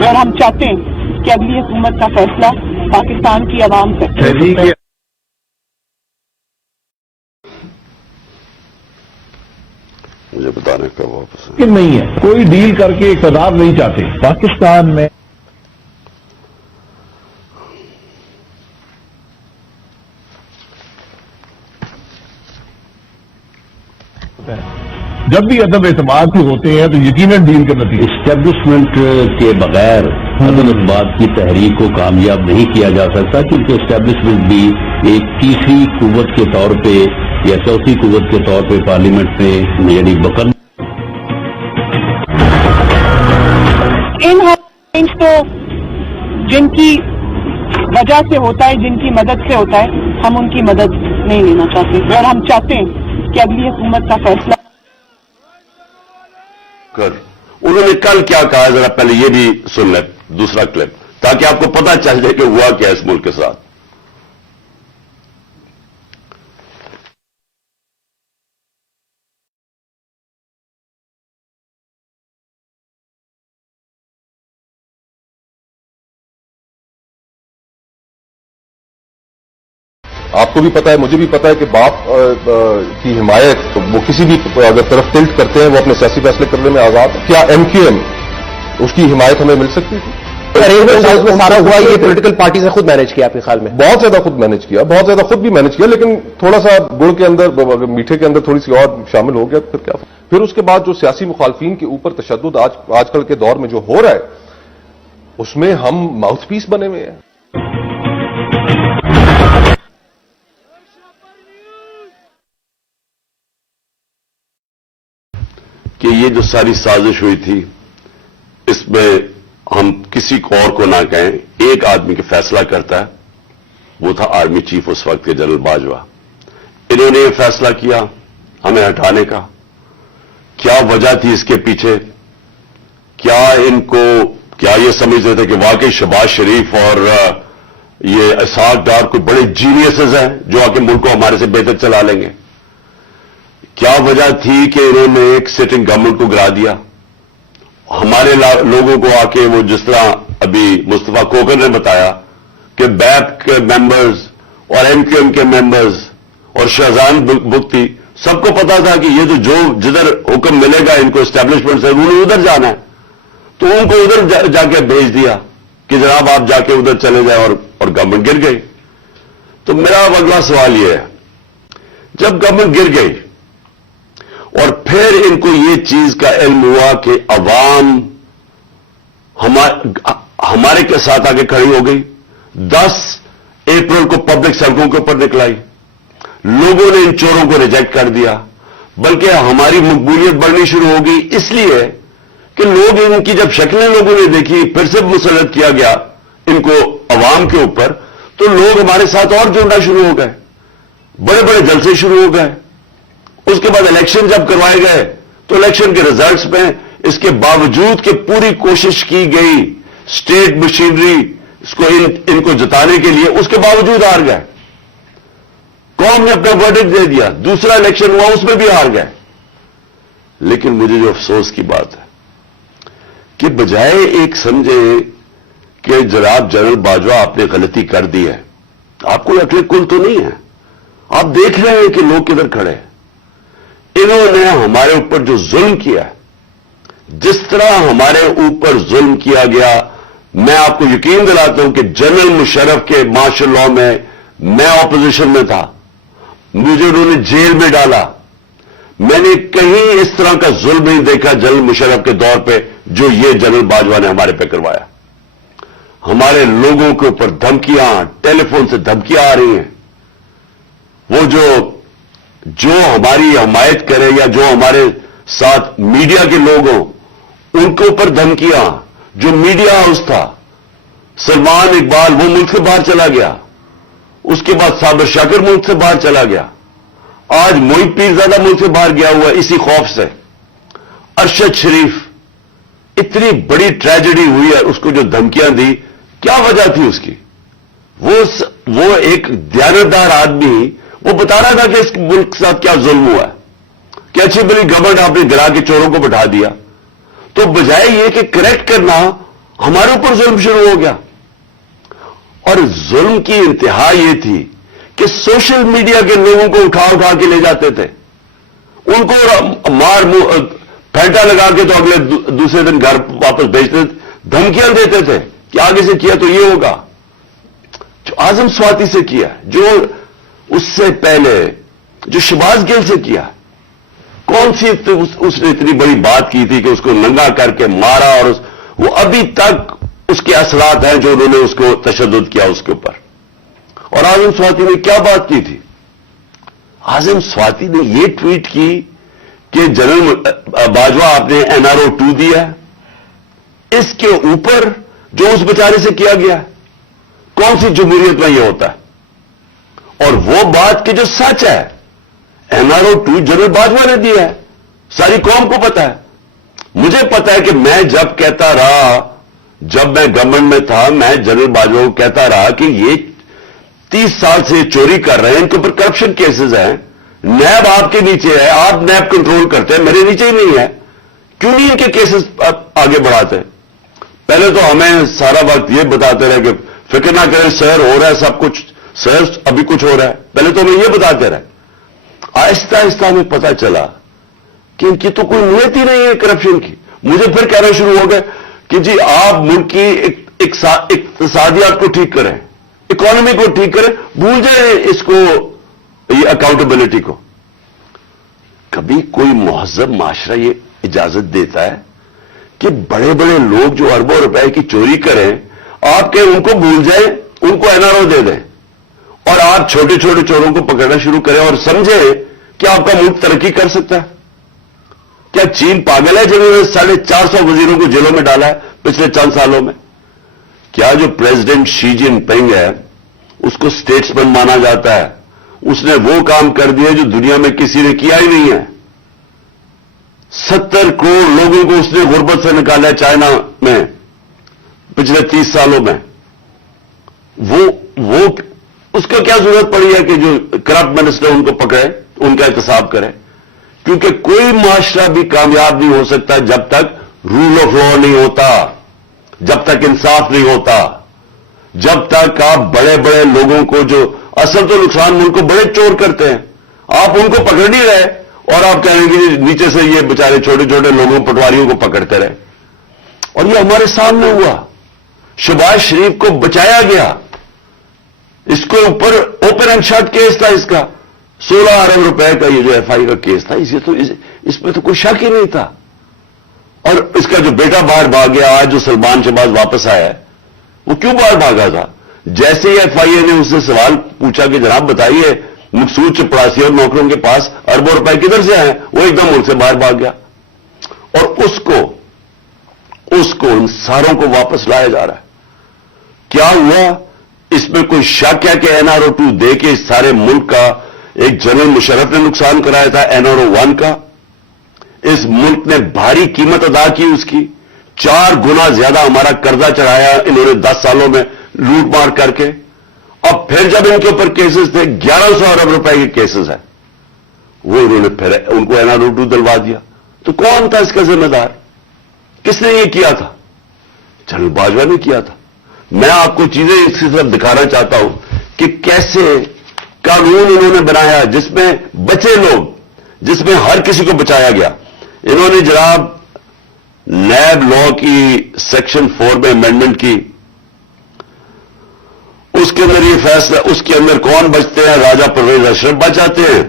اور ہم چاہتے ہیں کہ اگلی حکومت کا فیصلہ پاکستان کی عوام سے۔ مجھے بتانے کا واپس نہیں ہے، کوئی ڈیل کر کے اقتدار نہیں چاہتے پاکستان میں۔ جب بھی عدم اعتماد کی ہوتے ہیں تو یقیناً ڈیل کا نتیجہ۔ اسٹیبلشمنٹ کے بغیر عدم اعتماد کی تحریک کو کامیاب نہیں کیا جا سکتا، کیونکہ اسٹیبلشمنٹ بھی ایک تیسری قوت کے طور پہ یا چوتھی قوت کے طور پہ پارلیمنٹ میں یعنی بکن۔ ان تو جن کی وجہ سے ہوتا ہے، جن کی مدد سے ہوتا ہے، ہم ان کی مدد نہیں لینا چاہتے، اور ہم چاہتے ہیں کہ اگلی حکومت کا فیصلہ انہوں نے کل کیا کہا، ذرا پہلے یہ بھی سن لیں دوسرا کلپ، تاکہ آپ کو پتہ چل جائے کہ ہوا کیا اس ملک کے ساتھ۔ آپ کو بھی پتا ہے، مجھے بھی پتا ہے کہ باپ کی حمایت وہ کسی بھی اگر طرف ٹلٹ کرتے ہیں وہ اپنے سیاسی فیصلے کرنے میں آزاد ہے۔ کیا ایم کیو ایم اس کی حمایت ہمیں مل سکتی تھی؟ ارینجمنٹ میں سارا ہوا، یہ پولیٹیکل پارٹی نے خود مینج کیا اپنے خیال میں؟ بہت زیادہ خود مینج کیا، بہت زیادہ خود بھی مینج کیا، لیکن تھوڑا سا گڑ کے اندر، میٹھے کے اندر تھوڑی سی اور شامل ہو گیا، پھر کیا؟ پھر اس کے بعد جو سیاسی مخالفین کے اوپر تشدد آج کل کے دور میں جو ہو رہا ہے، اس میں ہم ماؤتھ پیس بنے ہوئے ہیں۔ کہ یہ جو ساری سازش ہوئی تھی، اس میں ہم کسی کو اور کو نہ کہیں، ایک آدمی کا فیصلہ کرتا ہے، وہ تھا آرمی چیف اس وقت کے جنرل باجوہ۔ انہوں نے یہ فیصلہ کیا ہمیں ہٹانے کا۔ کیا وجہ تھی اس کے پیچھے؟ کیا یہ سمجھتے تھے کہ واقعی شہباز شریف اور یہ اسحاق ڈار کوئی بڑے جینیسز ہیں جو آ کے ملک کو ہمارے سے بہتر چلا لیں گے؟ کیا وجہ تھی کہ انہوں نے ایک سٹنگ گورنمنٹ کو گرا دیا؟ ہمارے لوگوں کو آ کے وہ جس طرح अभी मुस्तफा कोकर ने बताया कि बैप के मेंबर्स और एमक्यूएम के मेंबर्स और शहजान बुख्ती सबको पता था कि ये तो जो जिधर हुक्म मिलेगा इनको एस्टैब्लिशमेंट से उन्होंने उधर जाना है, तो उनको उधर जाके भेज दिया कि जनाब आप जाके उधर चले जाए और गवर्नमेंट गिर गई। तो मेरा अगला सवाल यह है, जब गवर्नमेंट गिर गई और फिर इनको ये चीज का इल्म हुआ कि अवाम हमारे के साथ आके खड़ी हो गई, 10 अप्रैल को पब्लिक सड़कों के ऊपर निकलाई, लोगों ने इन चोरों को रिजेक्ट कर दिया, बल्कि हमारी मकबूलियत बढ़नी शुरू हो गई इसलिए कि लोग इनकी जब शक्लें लोगों ने देखी, फिर से मुसल्लत किया गया इनको अवाम के ऊपर, तो लोग हमारे साथ और जुड़ना शुरू हो गए, बड़े बड़े जलसे शुरू हो गए। उसके बाद इलेक्शन जब करवाए गए तो इलेक्शन के रिजल्ट्स में इसके बावजूद कि पूरी कोशिश की गई स्टेट मशीनरी इसको इनको जिताने के लिए, उसके बावजूद हार गए। कौम ने अपना वर्डिक्ट दे दिया, दूसरा इलेक्शन हुआ उसमें भी हार गए। लेकिन मुझे जो अफसोस की बात है कि बजाय एक समझे कि जनाब जनरल बाजवा आपने गलती कर दी है, आपको अकल कुल तो नहीं है, आप देख रहे हैं कि लोग किधर खड़े हैं। इन्होंने हमारे ऊपर जो जुल्म किया है, जिस तरह हमारे ऊपर जुल्म किया गया, मैं आपको यकीन दिलाता हूं कि जनरल मुशर्रफ के मार्शल लॉ में मैं ऑपोजिशन में था, मुझे उन्होंने जेल में डाला, मैंने कहीं इस तरह का जुल्म नहीं देखा जनरल मुशर्रफ के दौर पे जो ये जनरल बाजवा ने हमारे पे करवाया। हमारे लोगों के ऊपर धमकियां, टेलीफोन से धमकियां आ रही हैं। वो जो हमारी हमायत करे या जो हमारे साथ मीडिया के लोग हों, उनके ऊपर धमकियां, जो मीडिया हाउस था, सलमान इकबाल वो मुल्क से बाहर चला गया, उसके बाद साबिर शाकिर मुल्क से बाहर चला गया, आज मोहित पीरजादा मुल्क से बाहर गया हुआ इसी खौफ से। अरशद शरीफ, इतनी बड़ी ट्रेजेडी हुई है, उसको जो धमकियां दी, क्या वजह थी उसकी? वो एक दयानतदार आदमी वो बता रहा था कि इस मुल्क के साथ क्या जुल्म हुआ है, कि अच्छी बड़ी गवर्नमेंट आपने गिरा के चोरों को बैठा दिया। तो बजाय ये कि करेक्ट करना, हमारे ऊपर जुल्म शुरू हो गया। और जुल्म की इंतहा ये थी कि सोशल मीडिया के लोगों को उठा उठा के ले जाते थे, उनको मार फेंटा लगा के तो अगले दूसरे दिन घर वापस भेजते, धमकियां देते थे कि आगे से किया तो ये होगा। जो आजम स्वाति से किया, जो उससे पहले जो शहबाज गिल से किया, कौन सी उसने इतनी बड़ी बात की थी कि उसको नंगा करके मारा, और वो अभी तक उसके असरात हैं जो उन्होंने उसको तशद्दुद किया उसके ऊपर। और आजम स्वाति ने क्या बात की थी? आजम स्वाति ने ये ट्वीट की कि जनरल बाजवा आपने NRO 2 दिया, इसके ऊपर जो उस बेचारे से किया गया, कौन सी जमहूरियत में यह होता है? और वो बात की जो सच है, NRO 2 जनरल बाजवा ने दिया है, सारी कौम को पता है। मुझे पता है कि मैं जब कहता रहा, जब मैं गवर्नमेंट में था, मैं जनरल बाजवा को कहता रहा कि ये 30 साल से चोरी कर रहे हैं, इनके ऊपर करप्शन केसेस हैं, नैब आपके नीचे है, आप नैब कंट्रोल करते हैं, मेरे नीचे ही नहीं है, क्यों नहीं इनके केसेस आगे बढ़ाते? पहले तो हमें सारा वक्त ये बताते रहे कि फिक्र ना करें सर, हो रहा है सब कुछ, सर अभी कुछ हो रहा है, पहले तो हमें ये बताते रहे। आहिस्ता आहिस्ता हमें पता चला कि इनकी तो कोई नीयत ही नहीं है करप्शन की। मुझे फिर कहना शुरू हो गया कि जी आप मुल्क की इक्तिसादियात को ठीक करें, इकोनॉमी को ठीक करें, भूल जाए इसको, ये अकाउंटेबिलिटी को। कभी कोई मुहज़्ज़ब माशरा ये इजाजत देता है कि बड़े बड़े लोग जो अरबों रुपए की चोरी करें, आप कहें उनको भूल जाए, उनको NRO दे दें, और आप छोटे छोटे चोरों को पकड़ना शुरू करें और समझे कि आपका मुल्क तरक्की कर सकता है? क्या चीन पागल है जिन्होंने 450 वजीरों को जेलों में डाला है पिछले चंद सालों में? क्या जो प्रेसिडेंट शी जिनपिंग है उसको स्टेट्समैन माना जाता है, उसने वो काम कर दिया जो दुनिया में किसी ने किया ही नहीं है। 70 करोड़ लोगों को उसने गुर्बत से निकाला है चाइना में पिछले 30 सालों में। वो उसको क्या जरूरत पड़ी है कि जो करप्ट मिनिस्टर उनको पकड़े, उनका एहतसाब करे? क्योंकि कोई माशरा भी कामयाब नहीं हो सकता जब तक रूल ऑफ लॉ नहीं होता। جب تک انصاف نہیں ہوتا, جب تک آپ بڑے بڑے لوگوں کو, جو اصل تو نقصان ملک کو بڑے چور کرتے ہیں, آپ ان کو پکڑ نہیں رہے اور آپ کہیں گے نیچے سے یہ بیچارے چھوٹے چھوٹے لوگوں پٹواریوں کو پکڑتے رہے. اور یہ ہمارے سامنے ہوا. شہباز شریف کو بچایا گیا, اس کو اوپر اوپن اینڈ شٹ کیس تھا, اس کا 16 ارب روپے کا یہ جو ایف آئی کا کیس تھا, اس میں تو کوئی شک ہی نہیں تھا. اور اس کا جو بیٹا باہر بھاگ گیا, آج جو سلمان شہباز واپس آیا ہے, وہ کیوں باہر بھاگا تھا؟ جیسے ہی ایف آئی اے نے اس سے سوال پوچھا کہ جناب بتائیے مقصود چپڑاسی اور نوکروں کے پاس اربوں روپے کدھر سے آئے, وہ ایک دم ملک سے باہر بھاگ گیا. اور اس کو ان ساروں کو واپس لایا جا رہا ہے. کیا ہوا؟ اس میں کوئی شک ہے کہ NRO2 دے کے اس سارے ملک کا ایک جنرل مشرف نے نقصان کرایا تھا NRO1 کا. اس ملک نے بھاری قیمت ادا کی اس کی, 4 گنا زیادہ ہمارا قرضہ چڑھایا انہوں نے 10 سالوں میں لوٹ مار کر کے. اب پھر جب ان کے اوپر کیسز تھے 1100 ارب روپے کے کیسز ہیں, وہ انہوں نے پھر ان کو NRO2 دلوا دیا. تو کون تھا اس کا ذمہ دار؟ کس نے یہ کیا تھا؟ جنرل باجوہ نے کیا تھا. میں آپ کو چیزیں اس کی طرف دکھانا چاہتا ہوں کہ کیسے قانون انہوں نے بنایا جس میں بچے لوگ, جس میں ہر کسی کو بچایا گیا. انہوں نے جناب نیب لا کی سیکشن 4 میں امینڈمنٹ کی, اس کے اندر یہ فیصلہ, اس کے اندر کون بچتے ہیں؟ راجہ پرویز اشرف بچ جاتے ہیں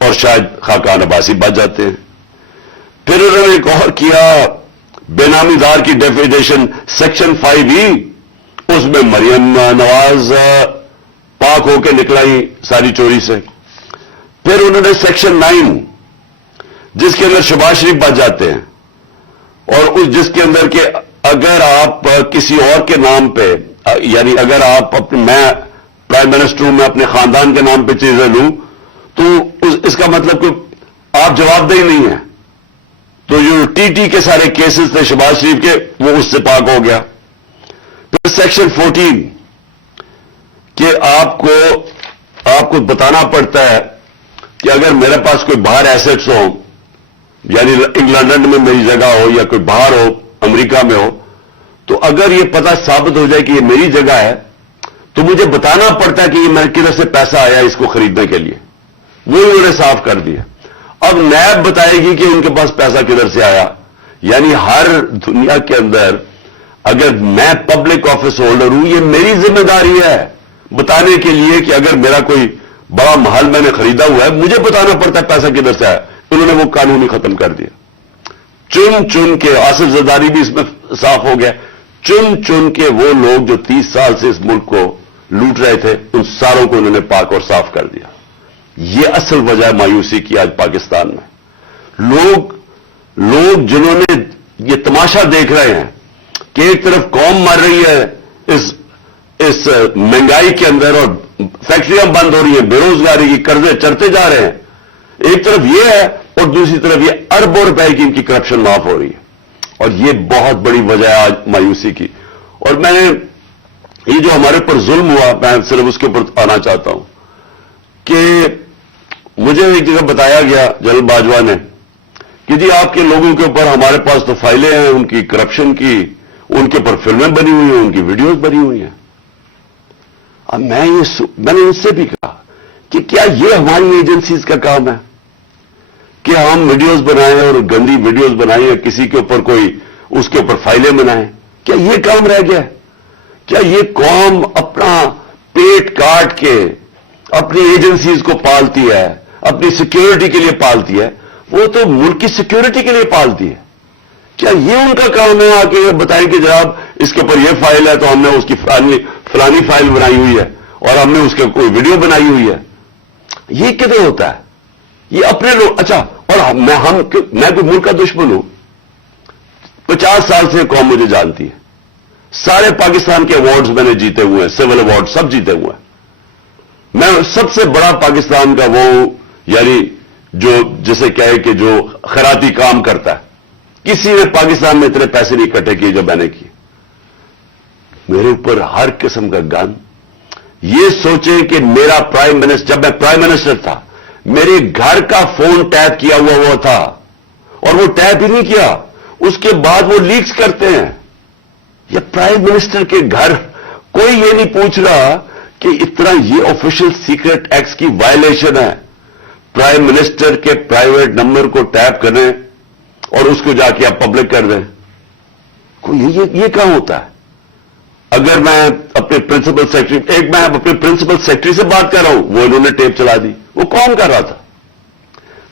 اور شاید خاقان عباسی بچ جاتے ہیں. پھر انہوں نے ایک اور کیا, بے نامی دار کی ڈیفینیشن سیکشن 5E, اس میں مریم نواز پاک ہو کے نکلائی ساری چوری سے. پھر انہوں نے سیکشن 9 جس کے اندر شہباز شریف بچ جاتے ہیں, اور اس جس کے اندر کہ اگر آپ کسی اور کے نام پہ, یعنی اگر آپ میں پرائم منسٹر ہوں, میں اپنے خاندان کے نام پہ چیزیں لوں تو اس کا مطلب کہ آپ جواب دہی نہیں ہیں. تو جو TT کے سارے کیسز تھے شہباز شریف کے, وہ اس سے پاک ہو گیا. پھر سیکشن 14 کہ آپ کو بتانا پڑتا ہے کہ اگر میرے پاس کوئی باہر ایسٹس ہو, یعنی انگلینڈ میں میری جگہ ہو یا کوئی باہر ہو امریکہ میں ہو, تو اگر یہ پتہ ثابت ہو جائے کہ یہ میری جگہ ہے تو مجھے بتانا پڑتا ہے کہ یہ میں کدھر سے پیسہ آیا اس کو خریدنے کے لیے. وہ انہوں نے صاف کر دیا. اب نیب بتائے گی کہ ان کے پاس پیسہ کدھر سے آیا. یعنی ہر دنیا کے اندر اگر میں پبلک آفس ہولڈر ہوں, یہ میری ذمہ داری ہے بتانے کے لیے کہ اگر میرا کوئی بڑا محل میں نے خریدا ہوا ہے, مجھے بتانا پڑتا ہے پیسہ کدھر سے آیا. انہوں نے وہ قانون ہی ختم کر دیا. چن کے آصف زرداری بھی اس میں صاف ہو گیا. چن کے وہ لوگ جو 30 سال سے اس ملک کو لوٹ رہے تھے, ان ساروں کو انہوں نے پاک اور صاف کر دیا. یہ اصل وجہ ہے مایوسی کی آج پاکستان میں. لوگ جنہوں نے یہ تماشا دیکھ رہے ہیں کہ ایک طرف قوم مر رہی ہے اس مہنگائی کے اندر اور فیکٹریاں بند ہو رہی ہیں, بے روزگاری کی قرضے چڑھتے جا رہے ہیں, ایک طرف یہ ہے, اور دوسری طرف یہ اربوں روپے کی ان کی کرپشن معاف ہو رہی ہے. اور یہ بہت بڑی وجہ ہے آج مایوسی کی. اور میں نے یہ جو ہمارے پر ظلم ہوا, میں صرف اس کے اوپر آنا چاہتا ہوں کہ مجھے ایک جگہ بتایا گیا جنرل باجوہ نے کہ جی آپ کے لوگوں کے اوپر ہمارے پاس تو فائلیں ہیں ان کی کرپشن کی, ان کے اوپر فلمیں بنی ہوئی ہیں, ان کی ویڈیوز بنی ہوئی ہیں. اب میں نے اس سے بھی کہا کہ کیا یہ ہماری ایجنسیز کا کام ہے کہ ہم ویڈیوز بنائیں اور گندی ویڈیوز بنائیں یا کسی کے اوپر کوئی اس کے اوپر فائلیں بنائیں؟ کیا یہ کام رہ گیا ہے؟ کیا یہ قوم اپنا پیٹ کاٹ کے اپنی ایجنسیز کو پالتی ہے, اپنی سیکیورٹی کے لیے پالتی ہے؟ وہ تو ملک کی سیکیورٹی کے لیے پالتی ہے. کیا یہ ان کا کام ہے آ کے بتائیں کہ جناب اس کے اوپر یہ فائل ہے تو ہم نے اس کی فلانی فائل بنائی ہوئی ہے اور ہم نے اس کے کوئی ویڈیو بنائی ہوئی ہے؟ یہ کدھر ہوتا ہے؟ یہ اپنے لوگ. اچھا, اور میں کوئی ملک کا دشمن ہوں؟ 50 سال سے قوم مجھے جانتی ہے. سارے پاکستان کے ایوارڈز میں نے جیتے ہوئے ہیں, سول ایوارڈ سب جیتے ہوئے ہیں. میں سب سے بڑا پاکستان کا وہ یعنی جو جسے کہے کہ جو خیراتی کام کرتا ہے. کسی نے پاکستان میں اتنے پیسے نہیں اکٹھے کیے جو میں نے کیے. میرے اوپر ہر قسم کا گن. یہ سوچیں کہ میرا پرائم منسٹر, جب میں پرائم منسٹر تھا, میرے گھر کا فون ٹیپ کیا ہوا تھا, اور وہ ٹیپ ہی نہیں کیا, اس کے بعد وہ لیکس کرتے ہیں. या प्राइम मिनिस्टर के घर कोई ये नहीं पूछ रहा कि इतना ये ऑफिशियल सीक्रेट एक्ट्स की वायलेशन है, प्राइम मिनिस्टर के प्राइवेट नंबर को टैप करें और उसको जाके आप पब्लिक कर दें। कोई ये क्या होता है? अगर मैं अपने प्रिंसिपल सेक्रेटरी, मैं अपने प्रिंसिपल सेक्रेटरी से बात कर रहा हूं, वो इन्होंने टेप चला दी, वो कौन कर रहा था?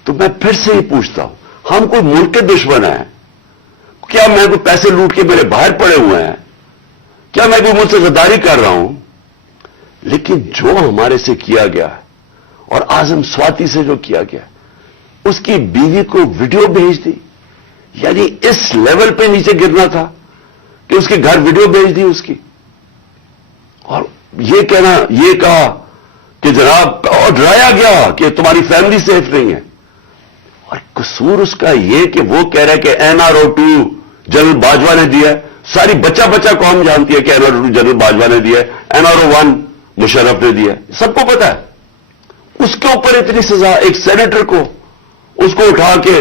तो मैं फिर से ही पूछता हूं, हम कोई मुल्क के दुश्मन हैं क्या? मैं कोई पैसे लूट के मेरे बाहर पड़े हुए हैं क्या? मैं कोई मुझसे गद्दारी कर रहा हूं? लेकिन जो हमारे से किया गया है और आजम स्वाति से जो किया गया, उसकी बीवी को वीडियो भेज दी, यानी इस लेवल पे नीचे गिरना था कि उसके घर वीडियो भेज दी उसकी, और ये कहा कि जनाब, और डराया गया कि तुम्हारी फैमिली सेफ नहीं है। और कसूर उसका ये कि वो कह रहा है कि NRO-2 जनरल बाजवा ने दिया है। सारी बच्चा कौम जानती है कि NRO-2 जनरल बाजवा ने दिया है, NRO-1 मुशर्रफ ने दिया है, सबको पता है। उसके ऊपर इतनी सजा, एक सेनेटर को, उसको उठा के,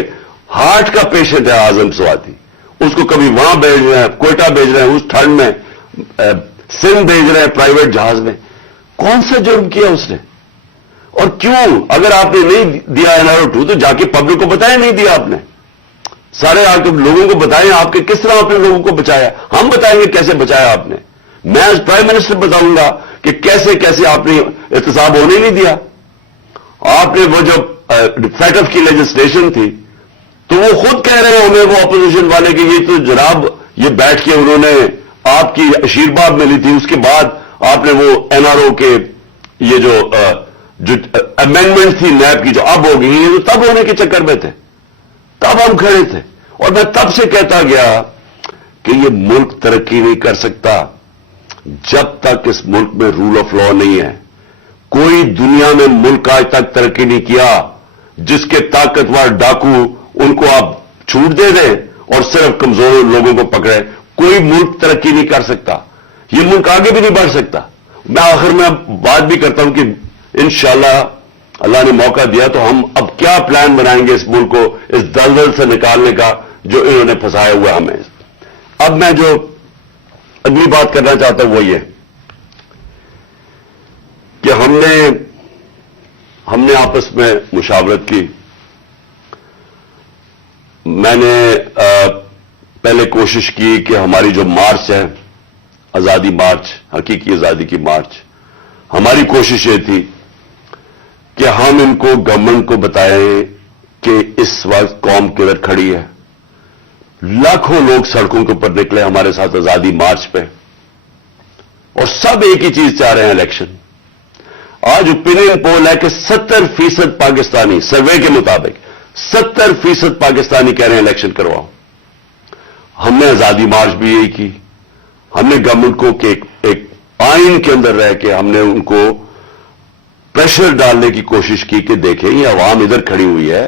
हार्ट का पेशेंट है आजम स्वाति, उसको कभी वहां भेज रहे हैं, कोयटा भेज रहे हैं, उस ठंड में सिंध भेज रहे हैं प्राइवेट जहाज में। कौन सा जुर्म किया उसने और क्यों? अगर आपने नहीं दिया NRO-2 तो जाके पब्लिक को बताया नहीं दिया आपने, सारे आके लोगों को बताएं आपके किस तरह आपने लोगों को बचाया। हम बताएंगे कैसे बचाया आपने। मैं एज प्राइम मिनिस्टर बताऊंगा कि कैसे कैसे आपने एहतसाब होने नहीं दिया। आपने वो जो फैटफ की लेजिस्लेशन थी, तो वो खुद कह रहे हैं हमें, वो अपोजिशन वाले, कि ये तो जनाब ये बैठ के उन्होंने आपकी आशीर्वाद मिली थी, उसके बाद आपने वो NRO के ये जो अमेंडमेंट थी नैब की जो अब हो गई, ये तो तब होने के चक्कर में थे, तब हम खड़े थे। और मैं तब से कहता गया कि ये मुल्क तरक्की नहीं कर सकता जब तक इस मुल्क में रूल ऑफ लॉ नहीं है। कोई दुनिया में मुल्क आज तक तरक्की नहीं किया जिसके ताकतवर डाकू उनको आप छूट दे दें और सिर्फ कमजोर लोगों को पकड़े। कोई मुल्क तरक्की नहीं कर सकता, ये मुल्क आगे भी नहीं बढ़ सकता। मैं आखिर में बात भी करता हूं कि इंशाअल्लाह अल्लाह ने मौका दिया तो हम अब क्या प्लान बनाएंगे इस मुल्क को इस दलदल से निकालने का जो इन्होंने फंसाया हुआ हमें। अब मैं जो अगली बात करना चाहता हूं वो ये कि हमने आपस में मुशावरत की। मैंने पहले कोशिश की कि हमारी जो मार्च है, आजादी मार्च, हकीकी आजादी की मार्च, हमारी कोशिश ये थी कि हम इनको गवर्नमेंट को बताएं कि इस वक्त कौम किधर खड़ी है। लाखों लोग सड़कों के ऊपर निकले हमारे साथ आजादी मार्च पे, और सब एक ही चीज चाह रहे हैं, इलेक्शन। आज ओपिनियन पोल है कि 70% पाकिस्तानी, सर्वे के मुताबिक 70% पाकिस्तानी कह रहे हैं इलेक्शन करवाओ। हमने आजादी मार्च भी यही की। हमने गवर्नमेंट को कि एक आइन के अंदर रह के हमने उनको प्रेशर डालने की कोशिश की कि देखें ये अवाम इधर खड़ी हुई है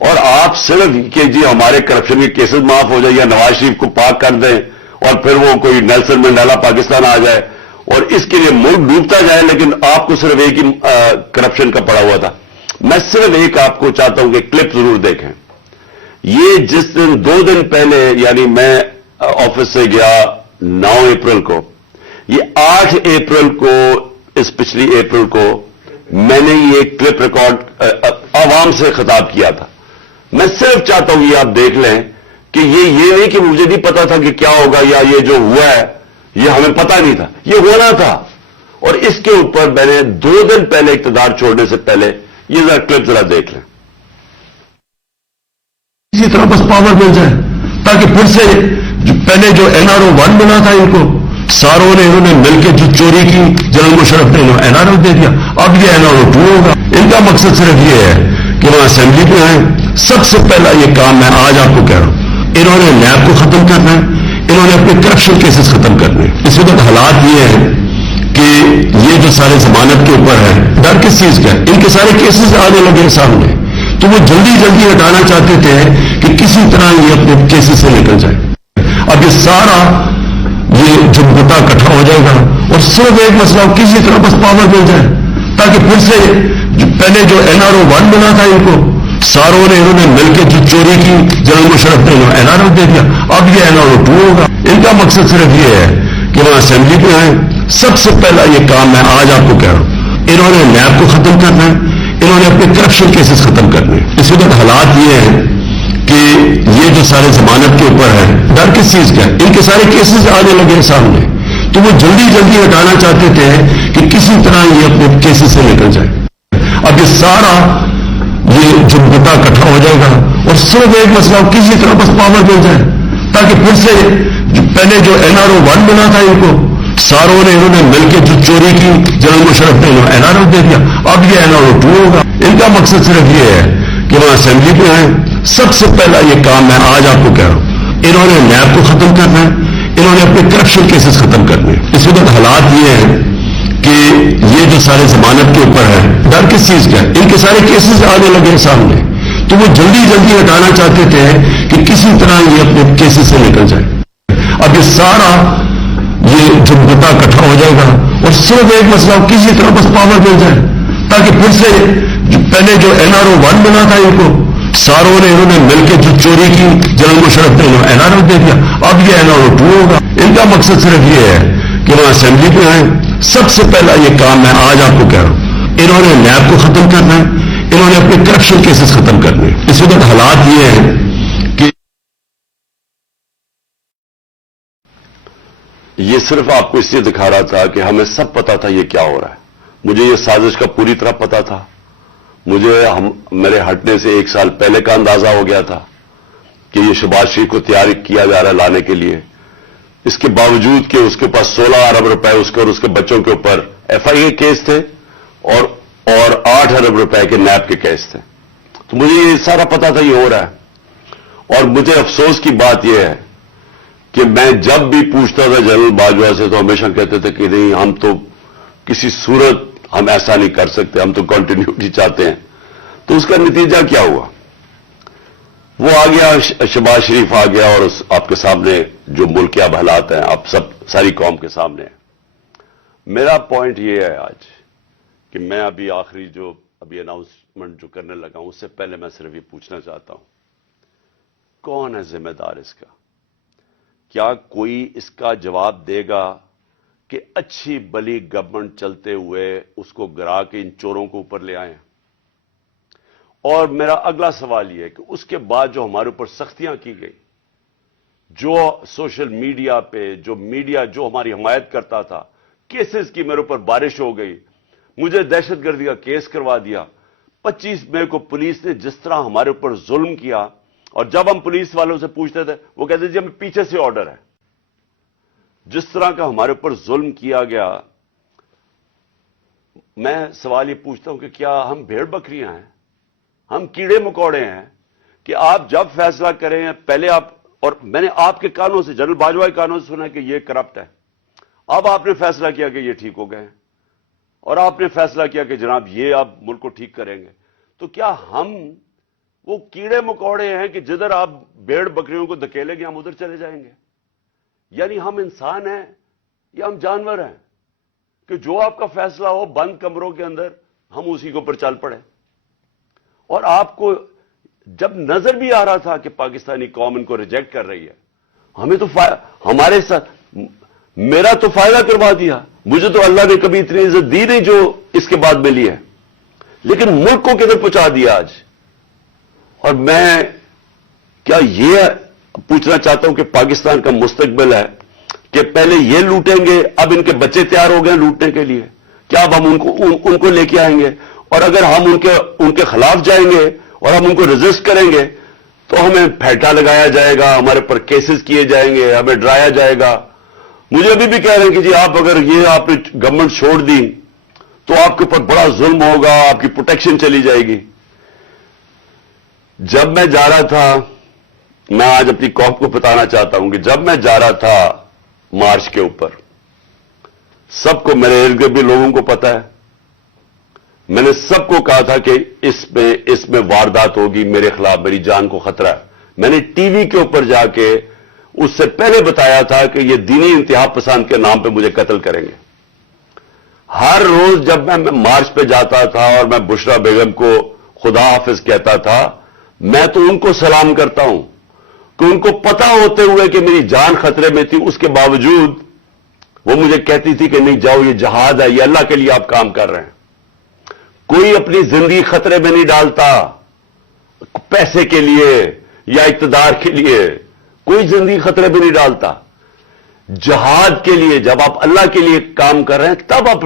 और आप सिर्फ कि जी हमारे करप्शन के केसेस माफ हो जाए या नवाज शरीफ को पाक कर दें और फिर वो कोई नेल्सन मंडेला पाकिस्तान आ जाए और इसके लिए मुल्क डूबता जाए, लेकिन आपको सिर्फ एक ही करप्शन का पड़ा हुआ था। मैं सिर्फ एक आपको चाहता हूं कि क्लिप जरूर देखें। ये जिस दिन 2 दिन पहले, यानी मैं ऑफिस से गया 9 अप्रैल को, ये 8 अप्रैल को, इस पिछली अप्रैल को मैंने ये क्लिप रिकॉर्ड आवाम से खिताब किया था। मैं सिर्फ चाहता हूं ये आप देख लें कि ये नहीं कि मुझे नहीं पता था कि क्या होगा या ये जो हुआ है ये हमें पता नहीं था, ये होना था। और इसके ऊपर मैंने 2 दिन पहले इक़्तिदार छोड़ने से पहले ये जरा क्लिप जरा देख लें। इसी तरह बस पावर मिल जाए ताकि फिर से पहले जो NRO-1 बना था इनको सारों ने इन्होंने मिलकर जो चोरी की जनरल मुशर्रफ ने NRO दे दिया, अब ये NRO-2 होगा। इनका मकसद सिर्फ ये है कि वहां असेंबली पे आए। सबसे पहला ये काम मैं आज आपको कह रहा हूं, इन्होंने नैब को खत्म करना है, इन्होंने अपने करप्शन केसेस खत्म करने हैं। इस वक्त हालात ये हैं कि ये जो सारे जमानत के ऊपर है, डर किस चीज का है, इनके सारे केसेस आने लगे सामने, तो वो जल्दी जल्दी हटाना चाहते थे कि किसी तरह ये अपने केसेस से निकल जाए। अब ये सारा ये झुमघुटा इकट्ठा हो जाएगा और सिर्फ एक मसला, किसी तरह बस पावर मिल जाए ताकि फिर से पहले जो NRO-1 बना था इनको सारों ने इन्होंने मिलकर जो चोरी की, जनरल मुशर्रफ ने एनआरओ दे दिया, अब ये एनआरओ 2 होगा। इनका मकसद सिर्फ ये है कि वहां असेंबली पे आए। सबसे पहला ये काम मैं आज आपको कह रहा हूं, इन्होंने नैब को खत्म करना है, इन्होंने अपने करप्शन केसेस खत्म करने हैं। इस वक्त हालात ये हैं कि ये जो सारे जमानत के ऊपर है, डर किस चीज का है, इनके सारे केसेस आने लगे हैं सामने, तो वो जल्दी जल्दी हटाना चाहते थे कि किसी तरह ये अपने केसेस से निकल जाए। अब ये सारा ये जो मुद्दा इकट्ठा हो जाएगा और सिर्फ एक मसला किसी तरह बस पावर मिल जाए, ताकि फिर से पहले जो एनआरओ 1 बना था, इनको सारों ने इन्होंने मिलकर जो चोरी की, जनरल मुशर्रफ ने एनआरओ दे दिया, अब ये एनआरओ 2 होगा। इनका मकसद सिर्फ ये है कि वहां असेंबली पे आए। सबसे पहला ये काम मैं आज आपको कह रहा हूं, इन्होंने नैब को खत्म करना है, इन्होंने अपने करप्शन केसेस खत्म करने हैं। इस वक्त हालात ये हैं कि ये जो सारे जमानत के ऊपर है, डर किस चीज का है, इनके सारे केसेस आने लगे हैं सामने, तो वो जल्दी जल्दी हटाना चाहते थे कि किसी तरह ये अपने केसेस से निकल जाए। अब ये सारा ये जो मुद्दा इकट्ठा हो जाएगा और सिर्फ एक मसला किसी तरह बस पावर मिल जाए, ताकि फिर से पहले जो एनआरओ 1 बना था, इनको सारों ने इन्होंने मिलकर जो चोरी की, जनरल मुशर्रफ ने एनआरओ दे दिया, अब ये एनआरओ 2 होगा। इनका मकसद सिर्फ ये है कि वहां असेंबली पे आए। सबसे पहला ये काम मैं आज आपको कह रहा हूं, इन्होंने नैब को खत्म करना है, इन्होंने अपने करप्शन केसेस खत्म करने हैं। इस वक्त हालात ये हैं कि ये सिर्फ आपको इसलिए दिखा रहा था कि हमें सब पता था ये क्या हो रहा है। मुझे ये साजिश का पूरी तरह पता था। मुझे मेरे हटने से 1 साल पहले का अंदाजा हो गया था कि ये शहबाज शरीफ को तैयार किया जा रहा है लाने के लिए। इसके बावजूद कि उसके पास 16 अरब रुपए उसके और उसके बच्चों के ऊपर एफआईए केस थे और 8 अरब रुपए के नैब के केस थे, तो मुझे ये सारा पता था ये हो रहा है। और मुझे अफसोस की बात यह है कि मैं जब भी पूछता था जनरल बाजवा से, तो हमेशा कहते थे कि नहीं, हम तो किसी सूरत हम ऐसा नहीं कर सकते, हम तो कंटिन्यूटी चाहते हैं। तो उसका नतीजा क्या हुआ? वो आ गया, शहबाज शरीफ आ गया, और आपके सामने जो मुल्क के अब हालात हैं, आप सब सारी कौम के सामने हैं। मेरा पॉइंट ये है आज कि मैं अभी आखिरी जो अभी अनाउंसमेंट जो करने लगा हूं, उससे पहले मैं सिर्फ ये पूछना चाहता हूं, कौन है जिम्मेदार इसका? क्या कोई इसका जवाब देगा कि अच्छी भली गवर्नमेंट चलते हुए उसको गिरा के इन चोरों को ऊपर ले आए? और मेरा अगला सवाल यह है कि उसके बाद जो हमारे ऊपर सख्तियां की गई, जो सोशल मीडिया पे जो मीडिया जो हमारी हिमायत करता था, केसेस की मेरे ऊपर बारिश हो गई, मुझे दहशतगर्दी का केस करवा दिया। 25 मई को पुलिस ने जिस तरह हमारे ऊपर जुल्म किया, और जब हम पुलिस वालों से पूछते थे वो कहते थे जी हमें पीछे से ऑर्डर है। जिस तरह का हमारे ऊपर जुल्म किया गया, मैं सवाल ये पूछता हूं कि क्या हम भेड़ बकरियां हैं, हम कीड़े मकोड़े हैं कि आप जब फैसला करें पहले आप, और मैंने आपके कानों से, जनरल बाजवा के कानों से सुना कि ये करप्ट है, अब आपने फैसला किया कि ये ठीक हो गए, और आपने फैसला किया कि जनाब ये आप मुल्क को ठीक करेंगे, तो क्या हम वो कीड़े मकोड़े हैं कि जिधर आप भेड़ बकरियों को धकेलेंगे हम उधर चले जाएंगे? यानी हम इंसान हैं या हम जानवर हैं कि जो आपका फैसला हो बंद कमरों के अंदर हम उसी के ऊपर चल पड़े? और आपको जब नजर भी आ रहा था कि पाकिस्तानी कौम इनको रिजेक्ट कर रही है, हमें तो हमारे साथ मेरा तो फायदा करवा दिया। मुझे तो अल्लाह ने कभी इतनी इज्जत दी नहीं जो इसके बाद मिली है, लेकिन मुल्क को किधर पहुंचा दिया आज। और मैं क्या ये पूछना चाहता हूं कि पाकिस्तान का मुस्तकबिल है कि पहले ये लूटेंगे, अब इनके बच्चे तैयार हो गए लूटने के लिए, क्या अब हम उनको लेके आएंगे? और अगर हम उनके खिलाफ जाएंगे और हम उनको रेजिस्ट करेंगे तो हमें फेंटा लगाया जाएगा, हमारे पर केसेस किए जाएंगे, हमें डराया जाएगा। मुझे अभी भी कह रहे हैं कि जी आप अगर ये आपने गवर्नमेंट छोड़ दी तो आपके ऊपर बड़ा जुल्म होगा, आपकी प्रोटेक्शन चली जाएगी। जब मैं जा रहा था, मैं आज अपनी कौम को बताना चाहता हूं कि जब मैं जा रहा था मार्च के ऊपर, सबको, मेरे इर्द गिर्द भी लोगों को पता है, मैंने सबको कहा था कि इसमें वारदात होगी, मेरे खिलाफ मेरी जान को खतरा है। मैंने टीवी के ऊपर जाके उससे पहले बताया था कि ये दीनी इंतहा पसंद के नाम पे मुझे कत्ल करेंगे। हर रोज जब मैं मार्च पे जाता था और मैं बुशरा बेगम को खुदा हाफिज कहता था, मैं तो उनको सलाम करता हूं कि उनको पता होते हुए कि मेरी जान खतरे में थी, उसके बावजूद वो मुझे कहती थी कि नहीं जाओ, ये जहाद है, ये अल्लाह के लिए आप काम कर रहे हैं। कोई अपनी जिंदगी खतरे में नहीं डालता पैसे के लिए या इक्तदार के लिए, कोई जिंदगी खतरे में नहीं डालता। जहाद के लिए जब आप अल्लाह के लिए काम कर रहे हैं, तब आप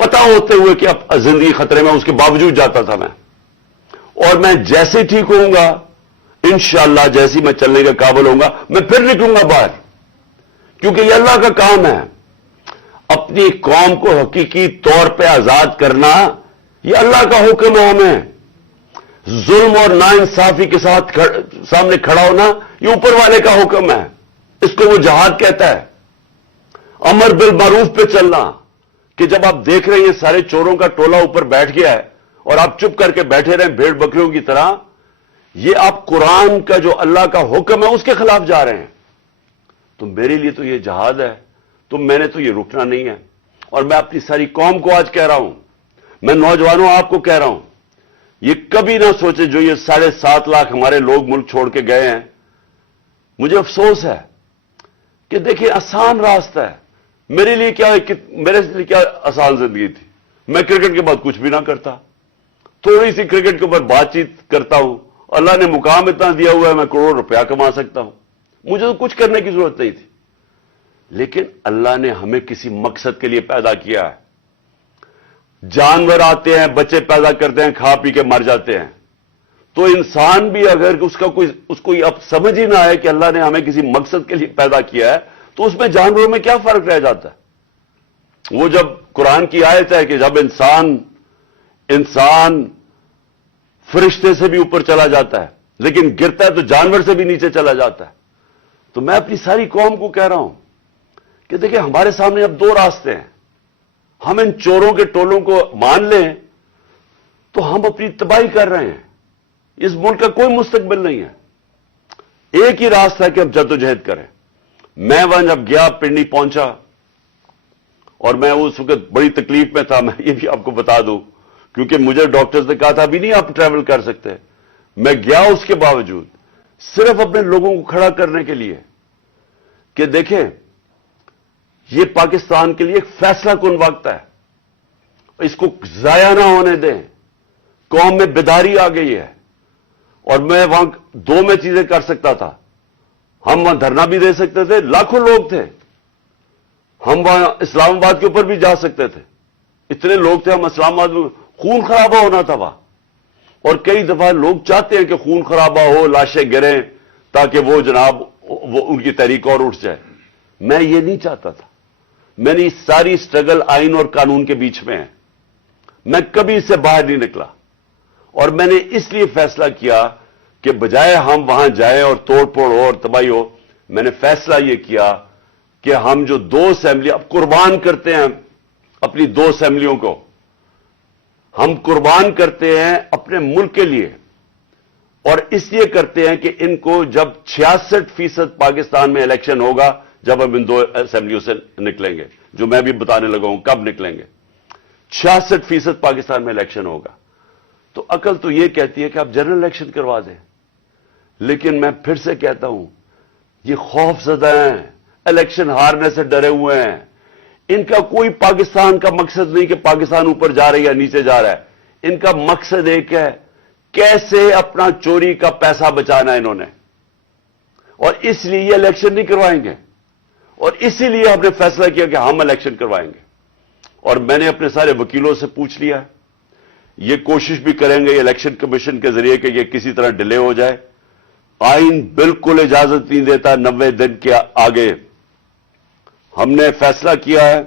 पता होते हुए कि आप जिंदगी खतरे में, उसके बावजूद जाता था मैं। और मैं जैसे ठीक होऊंगा, इंशाअल्लाह जैसी मैं चलने के काबिल होऊंगा, मैं फिर निकलूंगा बाहर, क्योंकि ये अल्लाह का काम है। अपनी कौम को हकीकी तौर पे आजाद करना, ये अल्लाह का हुक्म है हमें। जुल्म और नाइंसाफी के साथ सामने खड़ा होना, ये ऊपर वाले का हुक्म है, इसको वो जहाद कहता है। अमर बिल मारूफ पे चलना, कि जब आप देख रहे हैं ये सारे चोरों का टोला ऊपर बैठ गया है और आप चुप करके बैठे रहे भेड़ बकरियों की तरह, ये आप कुरान का जो अल्लाह का हुक्म है उसके खिलाफ जा रहे हैं। तो मेरे लिए तो ये जहाद है, तो मैंने तो ये रुकना नहीं है। और मैं अपनी सारी कौम को आज कह रहा हूं, मैं नौजवानों आपको कह रहा हूं, ये कभी ना सोचे जो ये 7.5 लाख हमारे लोग मुल्क छोड़ के गए हैं। मुझे अफसोस है कि देखिए आसान रास्ता है, मेरे लिए क्या मेरे लिए क्या आसान जिंदगी थी। मैं क्रिकेट के बाद कुछ भी ना करता, थोड़ी सी क्रिकेट के ऊपर बातचीत करता हूं, अल्लाह ने मुकाम इतना दिया हुआ है, मैं करोड़ रुपया कमा सकता हूं, मुझे तो कुछ करने की जरूरत नहीं थी। लेकिन अल्लाह ने हमें किसी मकसद के लिए पैदा किया है। जानवर आते हैं, बच्चे पैदा करते हैं, खा पी के मर जाते हैं। तो इंसान भी अगर उसको अब समझ ही ना आए कि अल्लाह ने हमें किसी मकसद के लिए पैदा किया है, तो उसमें जानवरों में क्या फर्क रह जाता है। वो जब कुरान की आयत है कि जब इंसान फरिश्ते से भी ऊपर चला जाता है, लेकिन गिरता है तो जानवर से भी नीचे चला जाता है। तो मैं अपनी सारी कौम को कह रहा हूं कि देखिए हमारे सामने अब 2 रास्ते हैं। हम इन चोरों के टोलों को मान लें तो हम अपनी तबाही कर रहे हैं, इस मुल्क का कोई मुस्तकबिल नहीं है। एक ही रास्ता है कि अब जद्दोजहद करें। मैं वहां जब गया, पिंडी पहुंचा, और मैं उस वक्त बड़ी तकलीफ में था, मैं ये भी आपको बता दूं, क्योंकि मुझे डॉक्टर्स ने कहा था अभी नहीं आप ट्रैवल कर सकते। मैं गया उसके बावजूद सिर्फ अपने लोगों को खड़ा करने के लिए कि देखें ये पाकिस्तान के लिए एक फैसला कुन वक्त है, इसको जाया ना होने दें। कौम में बेदारी आ गई है, और मैं वहां 2 में चीजें कर सकता था। हम वहां धरना भी दे सकते थे, लाखों लोग थे, हम वहां इस्लामाबाद के ऊपर भी जा सकते थे, इतने लोग थे। हम इस्लामाबाद में खून खराबा होना था वहां, और कई दफा लोग चाहते हैं कि खून खराबा हो, लाशें गिरें, ताकि वो जनाब वो उनकी तहरीक और उठ जाए। मैं ये नहीं चाहता था। मैंने इस सारी स्ट्रगल आइन और कानून के बीच में है, मैं कभी इससे बाहर नहीं निकला। और मैंने इसलिए फैसला किया कि बजाय हम वहां जाएं और तोड़फोड़ हो और तबाही हो, मैंने फैसला यह किया कि हम जो 2 असेंबली अब कुर्बान करते हैं, अपनी 2 असेंबलियों को हम कुर्बान करते हैं अपने मुल्क के लिए, और इसलिए करते हैं कि इनको जब 66% पाकिस्तान में इलेक्शन होगा, जब हम इन 2 असेंबलियों से निकलेंगे, जो मैं भी बताने लगा हूं कब निकलेंगे, 66% पाकिस्तान में इलेक्शन होगा, तो अकल तो यह कहती है कि आप जनरल इलेक्शन करवा दें। लेकिन मैं फिर से कहता हूं, ये खौफजदा हैं, इलेक्शन हारने से डरे हुए हैं। इनका कोई पाकिस्तान का मकसद नहीं कि पाकिस्तान ऊपर जा रहा है या नीचे जा रहा है। इनका मकसद एक है, कैसे अपना चोरी का पैसा बचाना है इन्होंने, और इसलिए ये इलेक्शन नहीं करवाएंगे। और इसीलिए हमने फैसला किया कि हम इलेक्शन करवाएंगे। और मैंने अपने सारे वकीलों से पूछ लिया है, ये कोशिश भी करेंगे इलेक्शन कमीशन के जरिए कि ये किसी तरह डिले हो जाए। आइन बिल्कुल इजाजत नहीं देता 90 दिन के आगे। हमने फैसला किया है,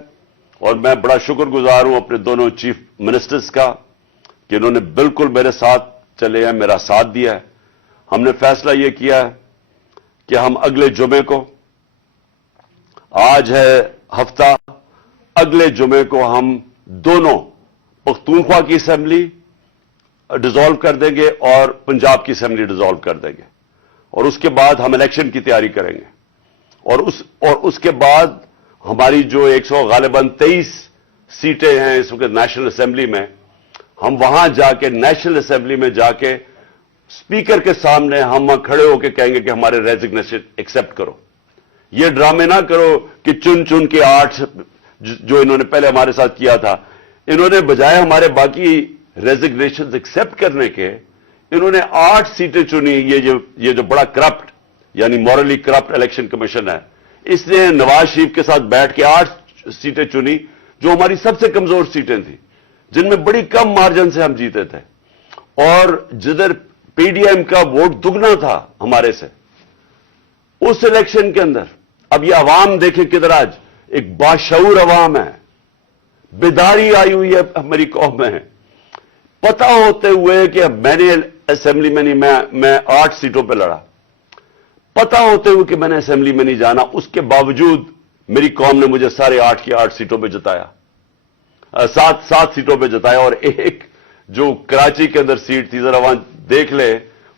और मैं बड़ा शुक्रगुजार हूं अपने दोनों चीफ मिनिस्टर्स का कि इन्होंने बिल्कुल मेरे साथ चले हैं, मेरा साथ दिया है। हमने फैसला यह किया है कि हम अगले जुमे को, आज है हफ्ता, अगले जुमे को हम दोनों पख्तूनख्वा की असेंबली डिसॉल्व कर देंगे और पंजाब की असेंबली डिसॉल्व कर देंगे, और उसके बाद हम इलेक्शन की तैयारी करेंगे। और उसके बाद हमारी जो 100 गालिबन 23 सीटें हैं इस वक्त नेशनल असेंबली में, ہم وہاں جا کے نیشنل اسمبلی میں جا کے اسپیکر کے سامنے ہم وہاں کھڑے ہو کے کہیں گے کہ ہمارے ریزگنیشن ایکسپٹ کرو. یہ ڈرامے نہ کرو کہ چن چن کے 8 جو انہوں نے پہلے ہمارے ساتھ کیا تھا, انہوں نے بجائے ہمارے باقی ریزگنیشن ایکسپٹ کرنے کے, انہوں نے 8 سیٹیں چنی. یہ جو بڑا کرپٹ یعنی مورلی کرپٹ الیکشن کمیشن ہے, اس نے نواز شریف کے ساتھ بیٹھ کے 8 سیٹیں چنی جو ہماری سب سے کمزور سیٹیں تھیں, جن میں بڑی کم مارجن سے ہم جیتے تھے, اور جدھر پی ڈی ایم کا ووٹ دگنا تھا ہمارے سے اس الیکشن کے اندر. اب یہ عوام دیکھیں کدھر آج ایک باشعور عوام ہے, بیداری آئی ہوئی ہے ہماری قوم میں, پتہ ہوتے ہوئے کہ میں نے اسمبلی میں نہیں, میں 8 سیٹوں پہ لڑا, پتہ ہوتے ہوئے کہ میں نے اسمبلی میں نہیں جانا, اس کے باوجود میری قوم نے مجھے سارے 8 کی 8 سیٹوں پہ جتایا, 7 سیٹوں پہ جتایا. اور ایک جو کراچی کے اندر سیٹ تھی, ذرا وہاں دیکھ لے,